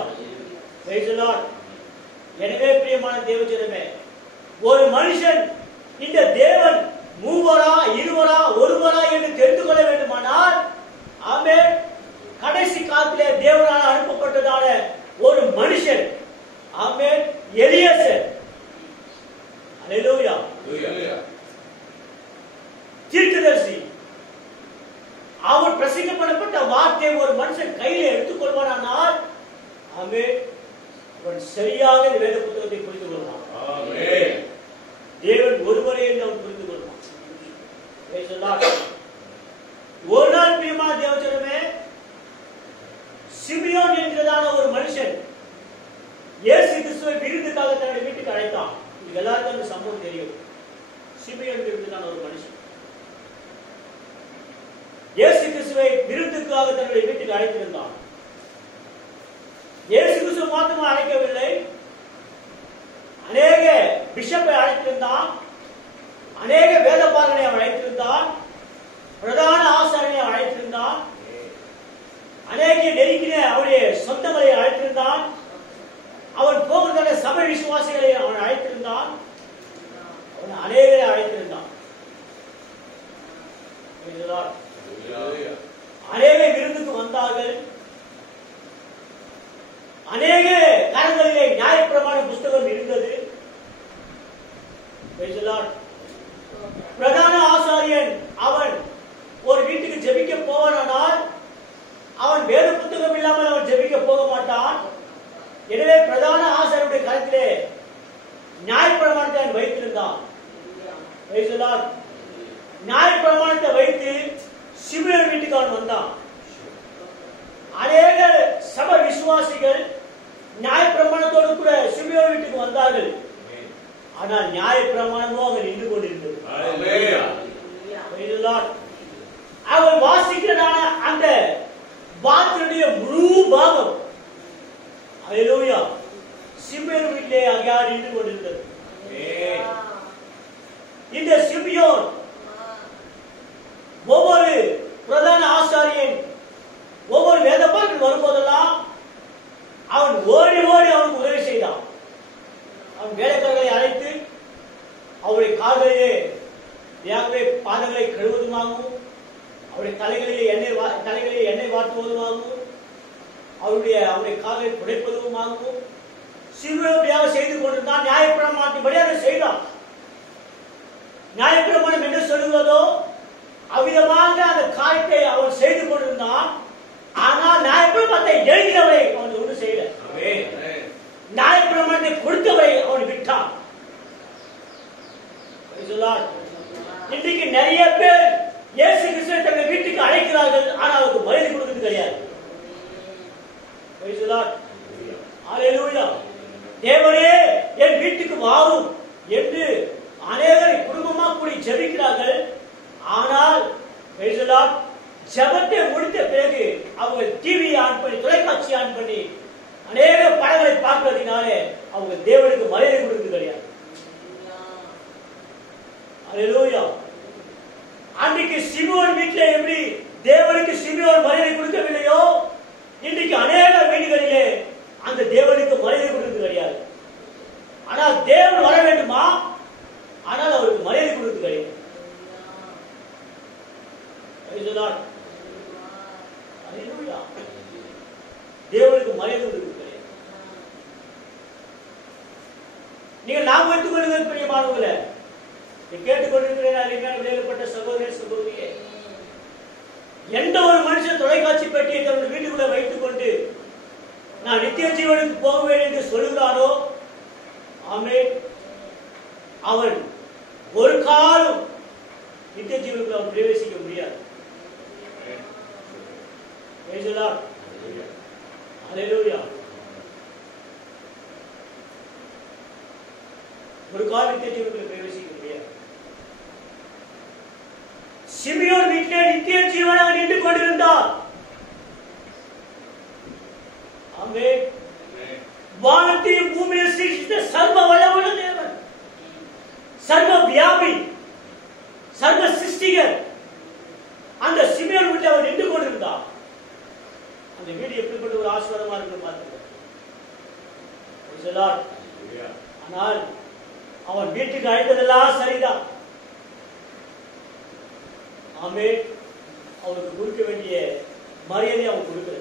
பிரைஸ் தி லார்ட். எனவே பிரியமான தேவஜனமே, ஒரு மனுஷன் இந்த தேவன் மூவரா இருவரா ஒருவரா என்று தெரிந்து கொள்ள வேண்டுமானால், ஆமென், கடைசி காலத்திலே தேவனால் அனுப்பப்பட்டதான ஒரு மனுஷன், ஆமென், எலியாசர். அல்லேலூயா. தீர்க்கதரிசி. அவர் பிரசங்கிக்கப்பட்ட வார்த்தை வார்த்தையை ஒரு மனுஷன் கையில எடுத்துக்கொள்வானால் ஆமென், அவன் சரியாக இந்த வேத புத்தகத்தை புரிந்து கொள்வான். ஆமென். தேவன் ஒருவரே என்று அவன் புரிந்து கொள்வான். Praise the Lord. ஒரு நாள் பிரியமான தேவஜனமே, சிமியோன் என்கிறதான ஒரு மனுஷன் இயேசு கிறிஸ்துவை விருந்துக்காக தன்னுடைய வீட்டுக்கு அழைத்தான். இது எல்லாருக்கும் அந்த சம்பவம் தெரியும். சிமியோன் என்கிறதான ஒரு மனுஷன் இயேசு கிறிஸ்துவை விருந்துக்காக தன்னுடைய வீட்டுக்கு அழைத்திருந்தான். இயேசு கிறிஸ்து மாத்திரம் அழைக்கவில்லை, அநேக பிஷப்பை அழைத்திருந்தான், அநேக வேதபாரனை அவன் அழைத்திருந்தான், பிரதான ஆசாரியனை அவன் அழைத்திருந்தான், அநேக நெருங்கின அவனுடைய சொந்தங்களை அழைத்திருந்தான், அவன் போகிறதான சபை விசுவாசிகளை அவன் அழைத்திருந்தான், அவன் அநேகரை அழைத்திருந்தான். அநேக விருந்துக்கு வந்தார்கள். அநேக கரங்களிலே நியாயப்பிரமாண புஸ்தகம் இருந்தது. பிரதான ஆசாரியன் அவன் ஒரு வீட்டுக்கு ஜெபிக்க போவானால் அவன் வேத புத்தகம் இல்லாமல் அவன் ஜெபிக்க போக மாட்டான். எனவே பிரதான ஆசாரியனுடைய கருத்திலே நியாயப்பிரமாணத்தை அவன் வைத்திருந்தான். நியாயப்பிரமாணத்தை வைத்து சிமியோன் வீட்டுக்கு அவன் வந்தான். அநேக சபை விசுவாசிகள் நியாயப்பிரமாணத்தோடு கூட சிமியோன் வீட்டுக்கு வந்தார்கள். ஆனால் நியாயப்பிரமாணமோ அவன் நின்று கொண்டிருந்தது. அவன் வாசிக்கிறதான அந்த வார்த்தையுடைய முழு பாகம் அல்லேலூயா சிமியோன் வீட்டிலே அங்கே நின்று கொண்டிருந்தது. இந்த சிமியோன் ஒவ்வொரு பிரதான ஆசாரியன் ஒவ்வொரு வேதபாரகன் வரும்போதெல்லாம் அவன் ஓடி ஓடி அவனுக்கு உதவி செய்தான். அவன் வேலைக்காரர்களை அழைத்து அவருடைய கால்களிலே பாதங்களை கழுவுவதுமாகவும் அவருடைய தலைகளிலே எண்ணெய் வாட்டுவதுமாகவும் அவருடைய கால்களை புடைப்பதுமாகவும் சிறுவடியாக செய்து கொண்டிருந்தான். நியாயப்பிரமாணத்தின்படி அதை செய்தான். நியாயப்பிரமாணம் என்று சொல்லுவதோ அவ்விதமாக அந்த காரியத்தை அவன் செய்து கொண்டிருந்தான். ஆனால் நியாயப்பிரமாணத்தை எழுதினவரை அவன் ஒன்று செய்யல. நியாயப்பிரமாணத்தை கொடுத்தவரை அவன் விட்டான். இன்றைக்கு நிறைய பேர் இயேசு கிறிஸ்துவை தங்கள் வீட்டுக்கு அழைக்கிறார்கள், ஆனால் அவருக்கு மரியாதை கொடுக்கிறது கிடையாது. தேவனே என் வீட்டுக்கு வாரும் என்று அநேகர் குடும்பமா கூடி ஜெபிக்கிறார்கள். ஆனால் ஜெபத்தை முடித்த பிறகு அவங்க டிவி ஆன் பண்ணி தொலைக்காட்சி ஆன் பண்ணி அநேக படங்களை பார்க்கிறதுனாலே அவங்க தேவனுக்கு மரியாதை கொடுக்கிறது கிடையாது. அல்லேலூயா. அன்றைக்கு சிமியோன் வீட்டிலே எப்படி தேவனுக்கு சிமியோன் மரியாதை கொடுக்கவில்லையோ, இன்றைக்கு அநேக வீடுகளிலே அந்த தேவனுக்கு மரியாதை கொடுக்கிறது கிடையாது. ஆனால் தேவன் வர வேண்டுமா, ஆனால் அவருக்கு மரியாதை கொடுக்கிறது கிடையாது. தேவனுக்கு மரியாதை கொடுக்கிறது கிடையாது. நீங்கள் நாம் வைத்துக் கொள்ளுங்கள் பிரியமானவர்களே, கேட்டுக்கொண்டிருக்கிறேன் சகோதர சகோதரியே, எந்த ஒரு மனுஷன் தொலைக்காட்சி பெட்டியை தன்னுடைய வீட்டுக்குள்ள வைத்துக் கொண்டு நான் நித்திய ஜீவனுக்கு போவேன் என்று சொல்லுகிறானோ, ஆமென், அவன் ஒரு காலம் நித்திய ஜீவனுக்கு அவன் பிரவேசிக்க முடியாது. ஒரு காலம் நித்திய ஜீவனுக்கு பிரவேசிக்க முடியாது. சிமியோன் வீட்டிலே நித்திய ஜீவனாக நின்று கொண்டிருந்தார். ஆமென். வானத்தையும் பூமியை சிருஷ்டித்த சர்வ வல்லமையுள்ள தேவன், சர்வ வியாபி, சர்வ சிருஷ்டிகர் அந்த சிமியோன் வீட்டில் அவர் நின்று கொண்டிருந்தார். அந்த வீடு எப்படிப்பட்ட ஒரு ஆசீர்வாதமா இருக்கு பார்த்துக்க. ஆனால் அவன் வீட்டுக்கு அழைத்ததெல்லாம் சரிதான். ஆமென். அவனுக்கு கொடுக்க வேண்டிய மரியாதை அவன் கொடுக்கல.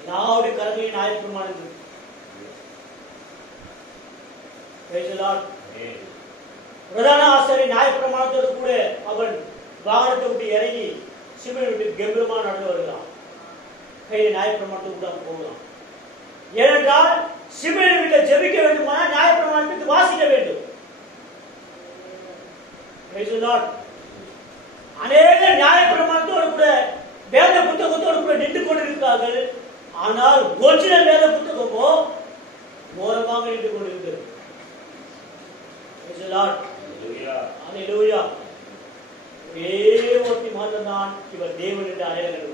எல்லாருடைய கரங்களையும் நியாயப்பிரமாணம். பிரதான ஆசாரியர் நியாயப்பிரமாணத்தோடு கூட அவன் வாகனத்தை விட்டு இறங்கி சிமியோன் வீட்டுக்கு கம்பீரமா நடந்து வருகிறான். கையில் நியாயப்பிரமாணத்துக்கு கூட போகலாம். ஏனென்றால் சிமியோன் வீட்டில் ஜெபிக்க வேண்டுமானால் நியாயப்பிரமாணத்துக்கு வாசிக்க வேண்டும். அநேக நியாயப்பிரமாணத்தோடு கூட வேத புத்தகத்தோடு கூட நின்று கொண்டிருக்கிறார்கள். ஆனால் ஒரிஜினல் வேத புத்தகமோ ஓரமாக நின்று கொண்டிருக்கிறது. ஒரே ஒருத்தி மாத்திரம்தான் இவர் தேவன் என்று அடையாளம்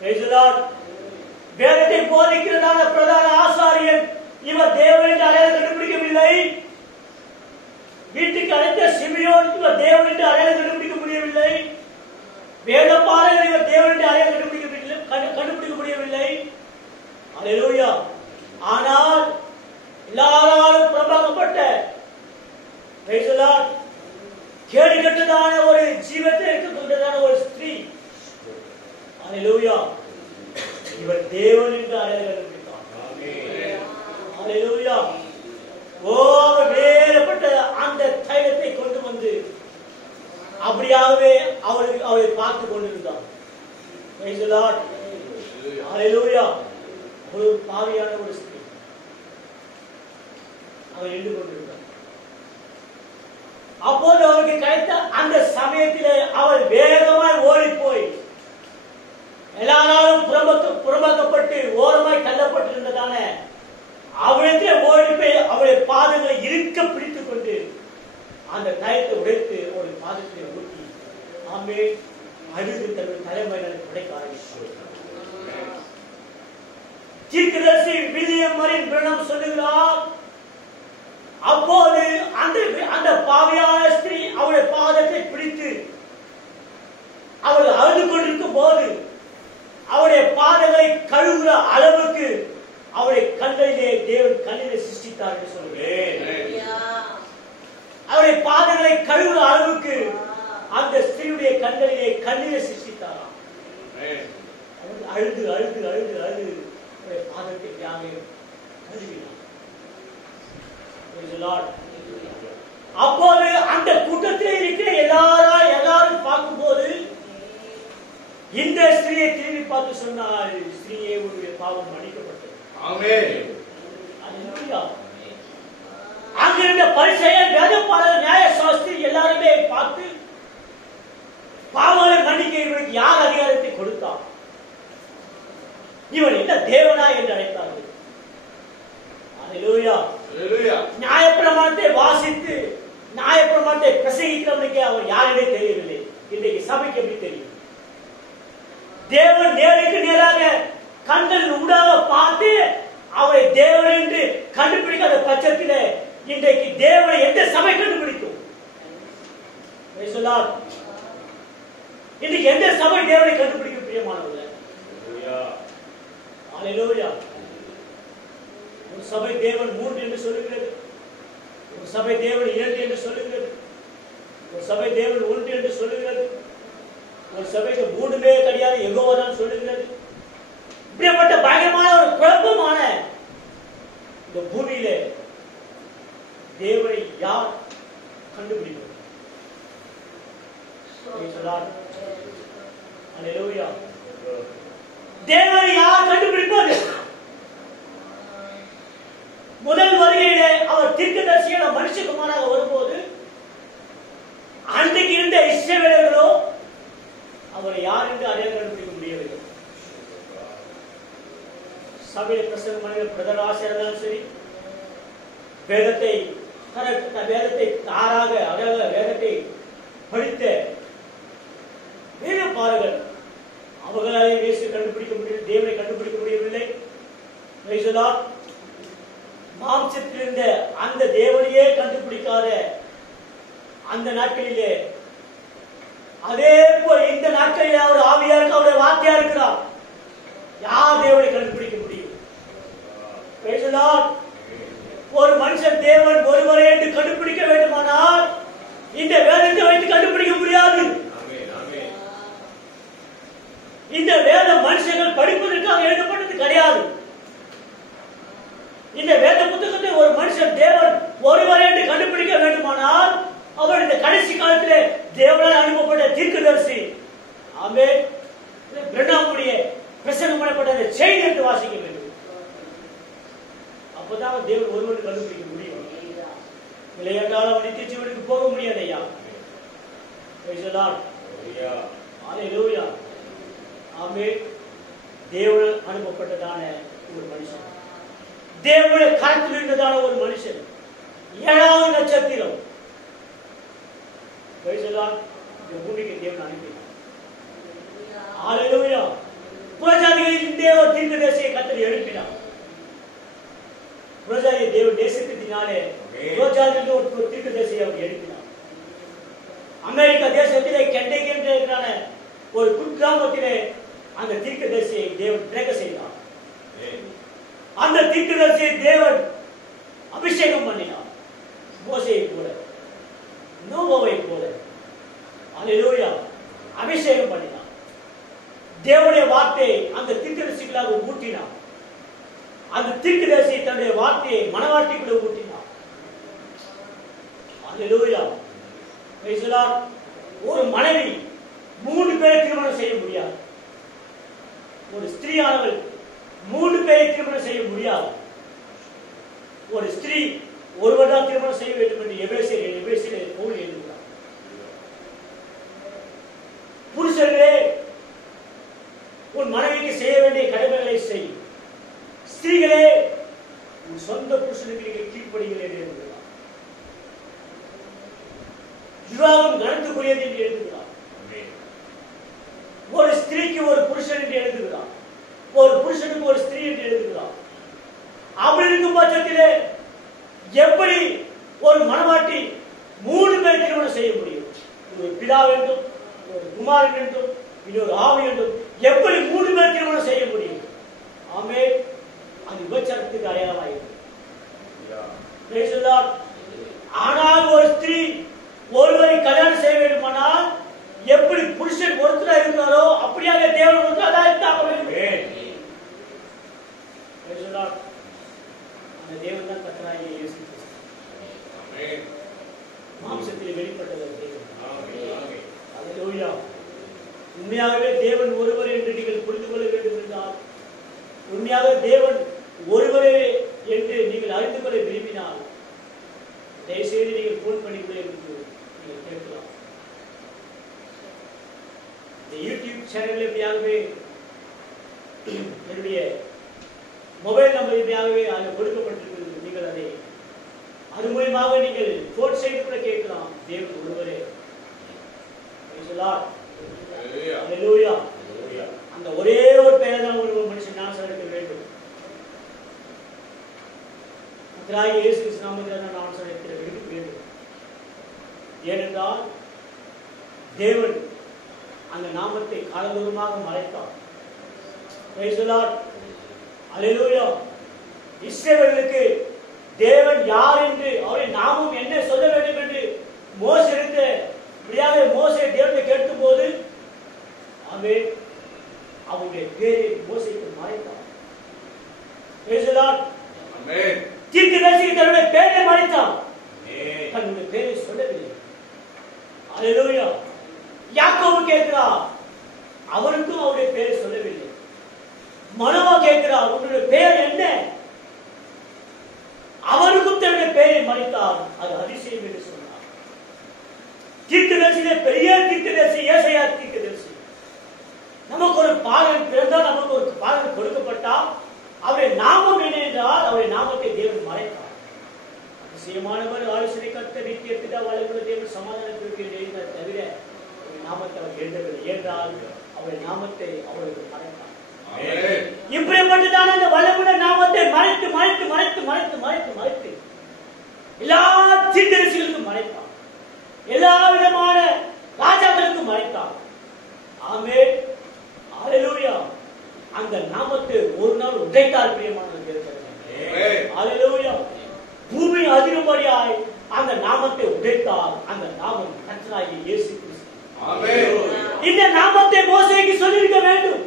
கண்டுபிடித்தார். வேதத்தை போதிக்கிறதான பிரதான ஆசாரியன் இவர் தேவன் என்று அடையாளம் கண்டுபிடிக்கவில்லை. வீட்டுக்கு அழைத்த சிமியோன் இவர் தேவன் என்று அடையாளம் கண்டுபிடிக்க முடியவில்லை. வேத பாடகர் இவர் தேவன் என்று அடையாளம் கண்டுபிடிக்க முடியவில்லை. அல்லேலூயா. ஆனால் எல்லாராலும் பிரபலப்பட்ட கேடு கட்டதான ஒரு ஜீவத்தை இருக்கக்கூடியதான ஒரு ஸ்திரீ, அல்லேலூயா, இவர் தேவன் என்று அடையாளம் கண்டுபிடித்தார். அல்லேலூயா. வேறப்பட்ட அந்த தைலத்தை கொண்டு வந்து அப்படியாகவே அவளை பார்த்து கொண்டிருந்தார். ஒரு பாவியான ஒரு ஸ்திரீ அவர் நின்று கொண்டிருந்தார். அப்போது அவருக்கு கிடைத்த அந்த சமயத்திலே அவள் வேகமாய் ஓடி போய் எல்லாராலும் புறம்பாக்கப்பட்டு ஓரமாய் தள்ளப்பட்டிருந்ததான அவளுக்கு ஓடி போய் அவளுடைய பாதங்களை இருக்க பிடித்துக் கொண்டு அந்த தயத்தை உடைத்து அவளுடைய பாதத்தை ஊட்டி ஆமே அழுது தன்னுடைய தலைமையில உடைக்க ஆரம்பித்தார். தீர்க்கதரிசி வில்லியம் மரின் பிரணம் சொல்லுகிறார், அப்போது அந்த பாவியான ஸ்திரீ அவளுடைய பாதத்தை பிடித்து அவள் அழுது கொண்டிருக்கும் போது அவளுடைய பாதங்களை கழுவுற அளவுக்கு அவருடைய கண்களிலே தேவன் கண்ணிலே சிருஷ்டித்தார் என்று சொல்லுகிறேன். அவருடைய பாதங்களை கழுவுற அளவுக்கு அந்த ஸ்திரீயுடைய கண்களிலே கண்ணிலே சிருஷ்டித்தாராம். அழுது அழுது அழுது அழுது அவருடைய பாதத்தை கழுவினார். அப்போது அந்த கூட்டத்தில் இருக்கிற எல்லாரும் பார்க்கும் போது இந்த ஸ்திரீயை திரும்பி பார்த்து சொன்னார், ஸ்திரீயே உன்னுடைய பாவம் மன்னிக்கப்பட்டது. அங்கிருந்த பரிசேயர், வேதபாரகர், நியாயசாஸ்திரி எல்லாருமே பார்த்து பாவங்களை மன்னிக்க இவனுக்கு யார் அதிகாரத்தை கொடுத்தார், இவன் என்ன தேவனா என்று அழைத்தார்கள். நியாயப்பிரமாணத்தை வாசித்து நியாயப்பிரமாணத்தை பிரசங்கிக்கிறவனுக்கு அவர் யாருமே தெரியவில்லை. இன்றைக்கு சபைக்கு எப்படி தெரியும்? தேவன் நேருக்கு நேராக கண்கள் ஊடாக பார்த்து அவரை தேவன் என்று கண்டுபிடிக்காத பட்சத்தில் இன்றைக்கு தேவனை எந்த சபை கண்டுபிடிக்கும்? இன்னைக்கு எந்த சபை தேவனை கண்டுபிடிக்க பிரியமானவர்கள்? ஒரு சபை தேவன் 3 என்று சொல்லுகிறது, ஒரு சபை தேவன் 2 என்று சொல்லுகிறது, ஒரு சபை தேவன் 1 என்று சொல்லுகிறது, ஒரு சபைக்கு 3மே கிடையாது யெகோவாதான் சொல்லுகிறது. இப்படிப்பட்ட பயங்கரமான ஒரு குழப்பமான இந்த பூமியிலே தேவனை யார் கண்டுபிடிப்பது? தேவனை யார் கண்டுபிடிப்பது? முதல் வருகையிலே அவர் தீர்க்கதரிசியான மனுஷகுமாராக வரும்போது அன்றைக்கு இருந்த இஸ்ரவேலர்களோ அவரை யார் என்று அடையாளம் கண்டுபிடிக்க முடியவில்லை. சபையில் பிரசங்க மனித பிரதர் ஆசிரியர் சரி, வேதத்தை தாராக அழக வேதத்தை படித்த வேதபாரகர் அவர்களாலே இயேசு கண்டுபிடிக்க முடியவில்லை, தேவனை கண்டுபிடிக்க முடியவில்லை. மாம்சத்தில் இருந்த அந்த தேவனையே கண்டுபிடிக்காத அந்த நாட்களிலே, அதே போல் இந்த நாட்களில் அவர் ஆவியா இருக்க, அவருடைய வார்த்தையா இருக்கிறார், யார் தேவனை கண்டுபிடிக்க முடியும்? ஒரு மனுஷன் தேவன் ஒருவரை என்று கண்டுபிடிக்க வேண்டுமானால் இந்த வேதத்தை வைத்து கண்டுபிடிக்க முடியாது. இந்த வேத மனுஷர்கள் படிப்பதற்காக எழுதப்பட்டது கிடையாது. இந்த வேத புத்தகத்தை ஒரு மனுஷன் தேவன் ஒருவரை என்று கண்டுபிடிக்க வேண்டுமானால் அவர் இந்த கடைசி காலத்திலே தேவனால் அனுப்பப்பட்ட தீர்க்கதரிசி ஆமென். பிரண்ணாமுடைய பிரசங்கம் பண்ணப்பட்ட அந்த செய்தி என்று வாசிக்க வேண்டும். அப்பதான் தேவன் ஒருவன் கண்டுபிடிக்க முடியும். இல்லையென்றால் அவன் நித்திய ஜீவனுக்கு போக முடியாது ஐயா. ஹல்லேலூயா. ஆமென். தேவன் அனுப்பப்பட்டதான ஒரு மனுஷன், தேவனுடைய கரத்தில் இருந்ததான ஒரு மனுஷன், 7வது நட்சத்திரம். இந்த பூமிக்கு தேவன் அனுப்பினார். ஹல்லேலூயா. புறஜாதிகளின் தேவ தீர்க்கதரிசியை கர்த்தர் எழுப்பினார். புறஜாதி தேவ தேசத்தினாலே புறஜாதிக்கு ஒரு தீர்க்கதரிசியை அவர் எழுப்பினார். அமெரிக்கா தேசத்திலே கெண்டகி என்ற ஒரு குக்கிராமத்திலே அந்த தீர்க்கதரிசியை தேவன் பிறக்க செய்தார். அந்த தீர்க்கதரிசியை தேவன் அபிஷேகம் பண்ணினார். மோசேயை போல, நோவாவை போல. ஹல்லேலூயா. அபிஷேகம் பண்ணினார். தேவனுடைய வார்த்தையை அந்த தீர்க்கதரிசிகளாக ஊட்டினார். அந்த தீர்க்கதரிசி தன்னுடைய வார்த்தையை மனவாட்டிக்குள்ள ஊட்டினார். ஹல்லேலூயா. Price the Lord. ஒரு மனைவி 3 பேரை திருமணம் செய்ய முடியாது. ஒரு ஸ்திரீயானவள் 3 பேரை திருமணம் செய்ய முடியாது. ஒரு ஸ்திரீ ஒருவர் தான் திருமணம் செய்ய வேண்டும் என்று எபேசியர் பவுல் எழுதுகிறார். புருஷர்களே, உன் மனைவிக்கு செய்ய வேண்டிய கடமைகளை செய். ஸ்திரீகளே, உன் சொந்த புருஷனுக்கு நீங்கள் கீழ்ப்படிகள் என்று எழுதுகிறார். விவாகம் கணத்துக்குரியது என்று எழுதுகிறார். ஒரு ஸ்திரீக்கு ஒரு புருஷன் என்று எழுதுகிறார். ஒரு புருஷனுக்கு ஒரு ஸ்திரீ என்று எழுதுகிறார். அப்படி இருக்கும் பட்சத்திலே எப்படி ஒரு மனவாட்டி 3 பேர் திருமணம் செய்ய முடியும்? ஒரு பிதா வேண்டும், ஒரு குமாரன் வேண்டும், இன்னொரு ஆவி வேண்டும். எப்படி 3 பேர் திருமணம் செய்ய முடியும்? ஆமென். அது விபச்சாரத்துக்கு அடையாளமாயிருக்கு. ஆனால் ஒரு ஸ்திரீ ஒருவரை கல்யாணம் செய்ய வேண்டுமானால் எப்படி புருஷன் ஒருத்தரா இருக்கிறாரோ அப்படியாக தேவன் ஒருத்தரா இருந்தாக வேண்டும். அந்த தேவன் தான் கர்த்தராகிய இயேசு கிறிஸ்து. ஆமென். மாம்சத்தில் வெளிப்பட்டவர் தேவன். ஆமென். ஹல்லேலூயா. உண்மையாகவே தேவன் ஒருவர் என்று நீங்கள் புரிந்து கொள்ள வேண்டும் என்றால், உண்மையாக தேவன் ஒருவரே என்று நீங்கள் அறிந்து கொள்ள விரும்பினால், தயவுசெய்து நீங்கள் போன் பண்ணி கூட என்று நீங்கள் கேட்கலாம். இந்த யூடியூப் சேனல் எப்படியாகவே என்னுடைய மொபைல் நம்பர் எப்படியாகவே அதில் கொடுக்கப்பட்டிருக்கிறது. நீங்கள் அதை அது மூலமாக நீங்கள் போன் செய்து கூட கேட்கலாம். தேவன் ஒருவரே. ஹல்லேலூயா. அந்த ஒரே ஒரு பெயரை தான் ஒரு மனுஷன் ஞானஸ்நானம் எடுக்க வேண்டும். கர்த்தராகிய இயேசு கிறிஸ்து நாமத்தில் தான் ஞானஸ்நானம் எடுக்க வேண்டும். ஏனென்றால் தேவன் அந்த நாமத்தை காலதூரமாக மறைத்தார். Price the Lord. ஹல்லேலூயா. இஸ்ரவேலுக்கு தேவன் யார் என்று, அவருடைய நாமம் என்ன சொல்ல வேண்டும் என்று மோசே தேவனை கேட்டபோது ஆமென் அவருடைய பேரை மோசேக்கு மறைத்தார். Price the Lord. ஆமென். தீர்க்கதரிசி தன்னுடைய பேரை மறைத்தார். ஆமென். தன்னுடைய பேரை சொல்லவில்லை. ஹல்லேலூயா. யாக்கோபு கேட்கிறார், அவருக்கும் அவருடைய பேரை சொல்லவில்லை. மனோவா கேட்கிறார், உன்னுடைய பெயர் என்ன? அவருக்கும் தன்னுடைய பெயரை மறைத்தார். அது அதிசயம் என்று சொன்னார். தீர்க்கதரிசியிலே பெரிய தீர்க்கதரிசி ஏசாயா தீர்க்கதரிசி. நமக்கு ஒரு பாலன் பிறந்தால், நமக்கு ஒரு பாலன் கொடுக்கப்பட்டால், அவருடைய நாமம் என்ன என்றால் அவருடைய நாமத்தை தேவன் மறைத்தார். அதிசயமானவர், ஆலோசனை கர்த்தர், நித்திய பிதா, வல்லமையுள்ள தேவன், சமாதானத்திற்கு எழுதினார் தவிர அவருடைய நாமத்தை அவர் எழுதவில்லை. ஏனென்றால் அவருடைய நாமத்தை அவருக்கு மறைத்தார். இப்படிப்பட்டதான அந்த வல்லமையுள்ள நாமத்தை மறைத்து மறைத்து மறைத்து மறைத்து மறைத்து மறைத்து எல்லா தீர்க்கதரிசிகளுக்கும் மறைத்தார். எல்லா விதமான ராஜாக்களுக்கும் மறைத்தார். ஆமென். ஹல்லேலூயா. அந்த நாமத்தை ஒரு நாள் உடைத்தார். பிரியமானவர்களே, ஹல்லேலூயா. பூமி அதிரும்படியாய் அந்த நாமத்தை உடைத்தார். அந்த நாமம் கர்த்தராகிய இயேசு கிறிஸ்து. ஆமென். இந்த நாமத்தை மோசேக்கு சொல்லியிருக்க வேண்டும்.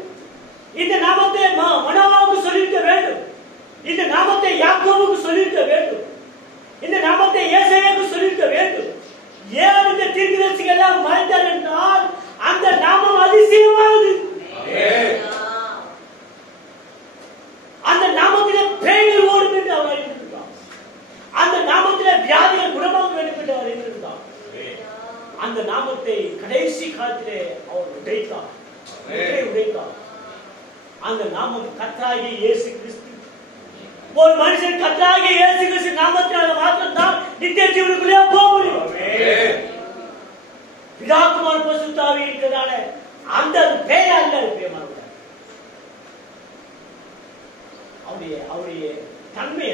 இந்த நாமத்தை மனோவாவுக்கு சொல்லியிருக்க வேண்டும். இந்த நாமத்தை யாக்கோபுக்கு சொல்லியிருக்க வேண்டும். இந்த நாமத்தை ஏசாயாவுக்கு சொல்லியிருக்க வேண்டும். ஏன் இந்த தீர்க்கதரிசிகள் எல்லாம் மறைத்தார் என்றால் அந்த நாமம் அதிசயம் முத்திரை உடைத்தார். அந்த நாமம் கர்த்தராகிய இயேசு கிறிஸ்து. ஒரு மனுஷன் கர்த்தராகிய இயேசு கிறிஸ்து நாமத்தினால மாத்திரம் தான் நித்திய ஜீவனுக்குள்ளே போக முடியும். பிதா குமாரன் பரிசுத்த ஆவி என்றதான அந்த பெயர் அல்ல பிரியமானவர்களே. அவருடைய தன்மை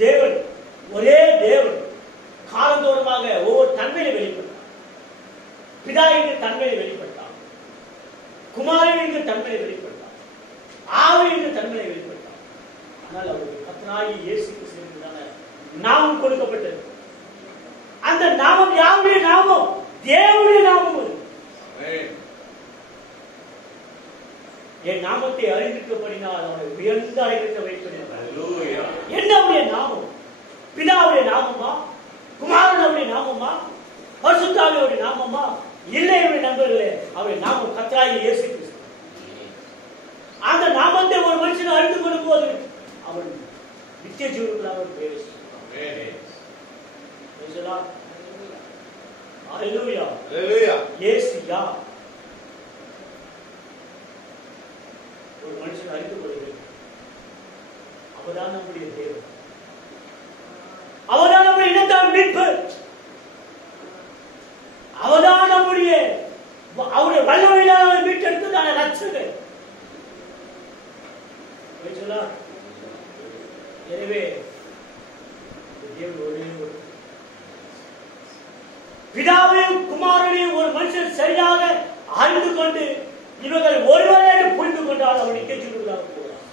தேவன், ஒரே தேவன் காலந்தோறமாக ஒவ்வொரு தன்மையை வெளிப்படுத்தார். பிதா என்ற தன்மையை வெளிப்படுத்தார், குமாரன் என்ற தன்மையை வெளிப்படுத்தார், ஆவி என்ற தன்மையை வெளிப்படுத்தார். ஆனால் அவருடைய கர்த்தராகிய இயேசு கிறிஸ்து என்றதான நாமம் கொடுக்கப்பட்டது. அந்த நாமம் யாருடைய நாமம்? தேவனுடைய நாமம். என் நாமத்தை அறிந்திருக்கப்படினால் அவனை உயர்ந்த அழைக்க வைப்பேன். என்ன அவருடைய நாமம்? பிதாவுடைய நாமமா? குமாரனுடைய நாமமா? பரிசுத்த ஆவியுடைய நாமமா? இல்லை நண்பர்களே, அவருடைய நாமம் கர்த்தராகிய இயேசு கிறிஸ்து. அந்த நாமத்தை ஒரு மனுஷன் அறிந்து கொள்ளும் போது அவன் நித்திய ஜீவனுக்குள்ளாக பிரவேசிக்கிறான். ஹல்லேலூயா. ஹல்லேலூயா. இயேசு யார்? ஒரு மனுஷன் அறிந்து கொள்கிறான். அவர்தான் நம்முடைய தேவன். அவர்தான் நம்முடைய இனத்தார் மீட்பர். அவர்தான் நம்முடைய அவருடைய வல்லமையிலான மீட்டெடுத்ததான ரட்சகர். எனவே தேவன் ஒரே ஒரு பிதாவையும் குமாரனையும் ஒரு மனுஷன் சரியாக அறிந்து கொண்டு இவர்கள் ஒருவரே புரிந்து கொண்டால் அவன் நித்திய ஜீவனுக்குள்ளாக போகிறான்.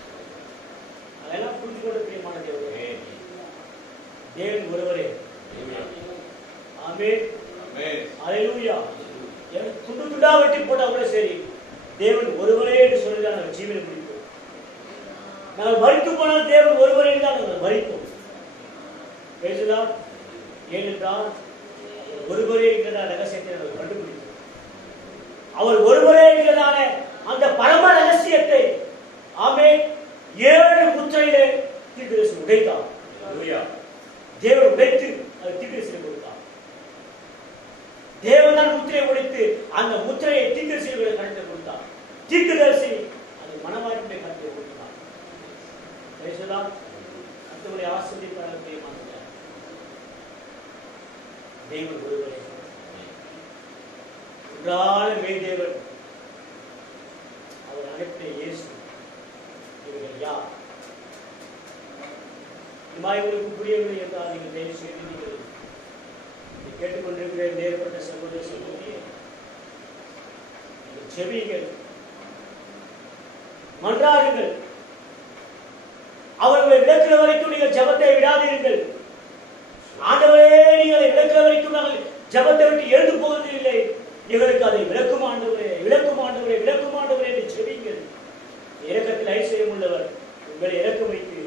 அதெல்லாம் புரிந்து கொண்ட பிரியமான தேவனே, தேவன் ஒருவரே. ஆமென். ஹல்லேலூயா. துண்டு துண்டா வெட்டி போட்டா கூட சரி, தேவன் ஒருவரே என்று சொல்லிதான் நாங்கள் ஜீவனை முடிப்போம். நாங்கள் மரித்து போனால் தேவன் ஒருவரே தான் நாங்கள் மரிப்போம். பேசலாம். ஏனென்றால் ஒருவரே என்கிற ரகசியத்தை நாங்கள் கண்டுபிடிப்போம். அவர் ஒருவரே என்கிறதான அந்த பரம ரகசியத்தை ஆமென் 7 முத்திரையிலே தீர்க்கதரிசி உடைத்தார். தேவன் உடைத்து அது தீர்க்கதரிசி கொடுத்தார். தேவன் தான் முத்திரையை உடைத்து அந்த முத்திரையை தீர்க்கதரிசிகளுடைய கருத்தில் கொடுத்தார். தீர்க்கதரிசி அது மனவாட்டியுடைய கருத்தில் கொடுத்தார். பேசலாம். அடுத்தவரை ஆசிரியப்பாளர் தேவன் ஒருவரே ஒன்றான மேய்தேவன். அவர் அழைத்த இயேசு. இவர்கள் யார்? உங்களுக்கு புரியவில்லை என்றால் நீங்கள் தயவு செய்து நீங்கள் கேட்டுக்கொண்டிருக்கிற நேர்பட்ட சகோதர சகோதரியே, நீங்கள் செவியுங்கள், மன்றாடுங்கள். அவர்களை விளக்குற வரைக்கும் நீங்கள் ஜெபத்தை விடாதீர்கள். ஆண்டவரே, நீங்கள் விளக்குற வரைக்கும் நாங்கள் ஜெபத்தை விட்டு எழுந்து போவது இல்லை. எங்களுக்கு அதை விளக்கும் ஆண்டவரே, விளக்கும் ஆண்டவரே, விளக்கும் ஆண்டவரே என்று செவியுங்கள். இரக்கத்தில் ஐஸ்வர்யம் உள்ளவர் உங்களை இறக்க வைத்து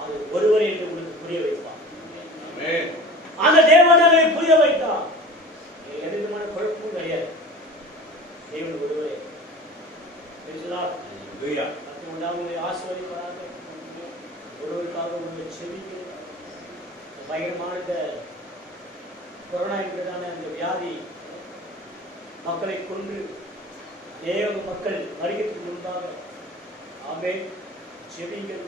அது ஒருவரே என்று உங்களுக்கு புரிய வைப்பார். அந்த தேவனை புரிய வைத்தார். எந்த விதமான குழப்பமும் கிடையாது. தேவன் ஒருவரே. ஆசிர்வதிப்பாராக. ஒருவருக்காக உங்களை செவியுங்கள். பயங்கரமான கொரோனா என்கிறதான அந்த வியாதி மக்களை கொண்டு தேவ மக்கள் வருகிறதுக்கு முன்பாக ஆமென் செவிங்கள்.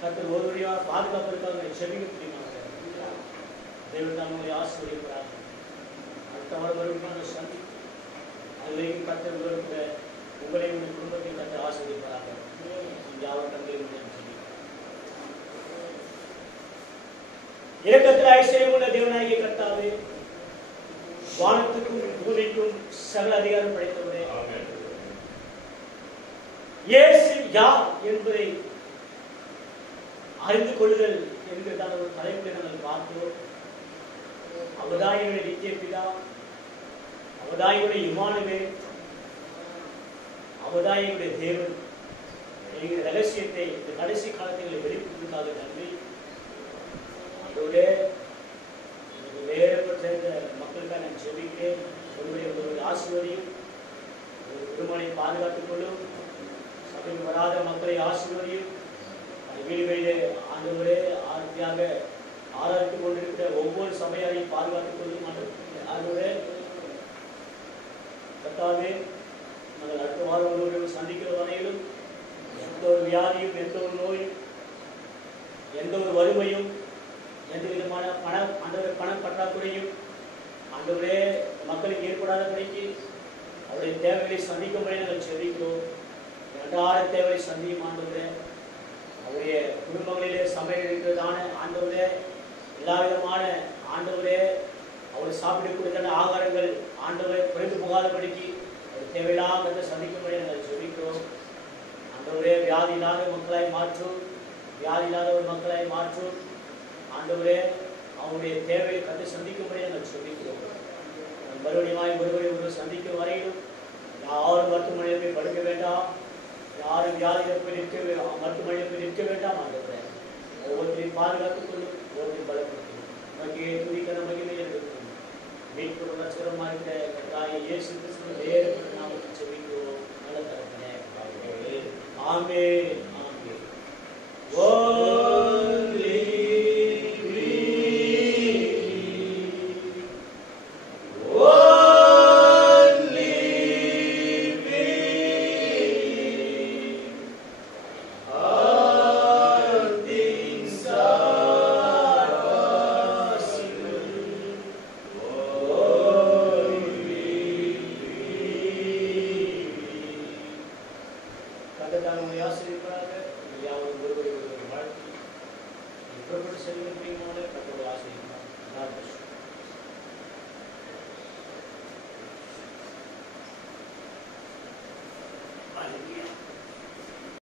கர்த்தர் ஒருவரையாக பாதுகாப்பதற்காக செவிகள் புரியுமாக தேவன் தான் உங்களை ஆசீர்வதிக்கிறார். அடுத்த வாரம் வருமான சந்தி அதுவரைக்கும் கர்த்தர் இருக்கிற உங்களை உங்கள் குடும்பத்தை கர்த்தர் ஆசீர்வதிக்கிறாங்க. யாவர் தந்தை இரக்கத்தில் ஐஸ்வர்யம் உள்ள தேவனாகிய கர்த்தாவே, வானத்துக்கும் பூமிக்கும் சகல அதிகாரம் படைத்தவரே, இயேசு யார் என்பதை அறிந்து கொள்ளுதல் என்கிறதான ஒரு தலைப்பை நாங்கள் பார்த்தோம். அவதாயினுடைய நித்திய பிதா, அவதாயினுடைய இம்மானுவேல், அவதாயினுடைய தேவன் என்கிற ரகசியத்தை இந்த கடைசி காலத்தில் வெளிப்படுத்துவதற்காக நன்றி. அதோட வேறு சேர்ந்த மக்களுக்காக நான் செபிக்கிறேன். ஒருவரை ஆசீர்வதியும், ஒரு குடும்பத்தை பாதுகாத்துக் கொள்ளும், சபைக்கு வராத மக்களை ஆசீர்வதியும். வீடுகளிலே ஆண்டவரே ஆர்த்தியாக ஆராய்த்து கொண்டிருக்கிற ஒவ்வொரு சபையாரையும் பாதுகாத்துக் கொள்ளும். ஆண்டவரே கர்த்தாவே நாங்கள் அடுத்த வாரம் ஒருவரை சந்திக்கிற வரையிலும் எந்த ஒரு வியாதியும், எந்த ஒரு நோயும், எந்த ஒரு வறுமையும், எந்த விதமான பண பற்றாக்குறையும் ஆண்டவரே மக்களுக்கு ஏற்படாதபடிக்கு அவருடைய தேவைகளை சந்திக்கும்படி நாங்கள் செபிக்கிறோம். அன்றாட தேவையை சந்தியும் ஆண்டவரே. அவருடைய குடும்பங்களிலே சமையல் இருக்கிறதான ஆண்டவரே, எல்லா விதமான ஆண்டவரே அவர் சாப்பிடக்கூடியதான ஆகாரங்கள் ஆண்டவரை குறைந்து போகாதபடிக்கு அவர் தேவையில்லாத சந்திக்கும்படி நாங்கள் செபிக்கிறோம். ஆண்டவரே வியாதி இல்லாத மக்களாய் மாற்றும், வியாதி இல்லாத ஒரு மக்களாய் மாற்றும் ஆண்டவரே. அவருடைய தேவையை கண்டு சந்திக்கும்படி நாங்கள் செபிக்கிறோம். மறுபடியும் ஒருவரை சந்திக்கும் வரையிலும் யாரும் மருத்துவமனையில் போய் படுக்க வேண்டாம், யாரும் வியாதியில் போய் மருத்துவமனையில் போய் நிற்க வேண்டாம் ஆண்டவரே. ஒவ்வொருத்தரையும் பாதுகாத்துக் கொள்ளும், ஒவ்வொருத்தரையும் பலப்படுத்தும். நமக்கு துதிக்கிற மகிமையை எடுக்கும் மீட்பு ரட்சகரமாக இருக்கிற தாயை இயேசு கிறிஸ்துவின் வேறு நாமத்தில் செபிக்கிறோம் நல்ல தகப்பனே. ஆமென். Hallelujah.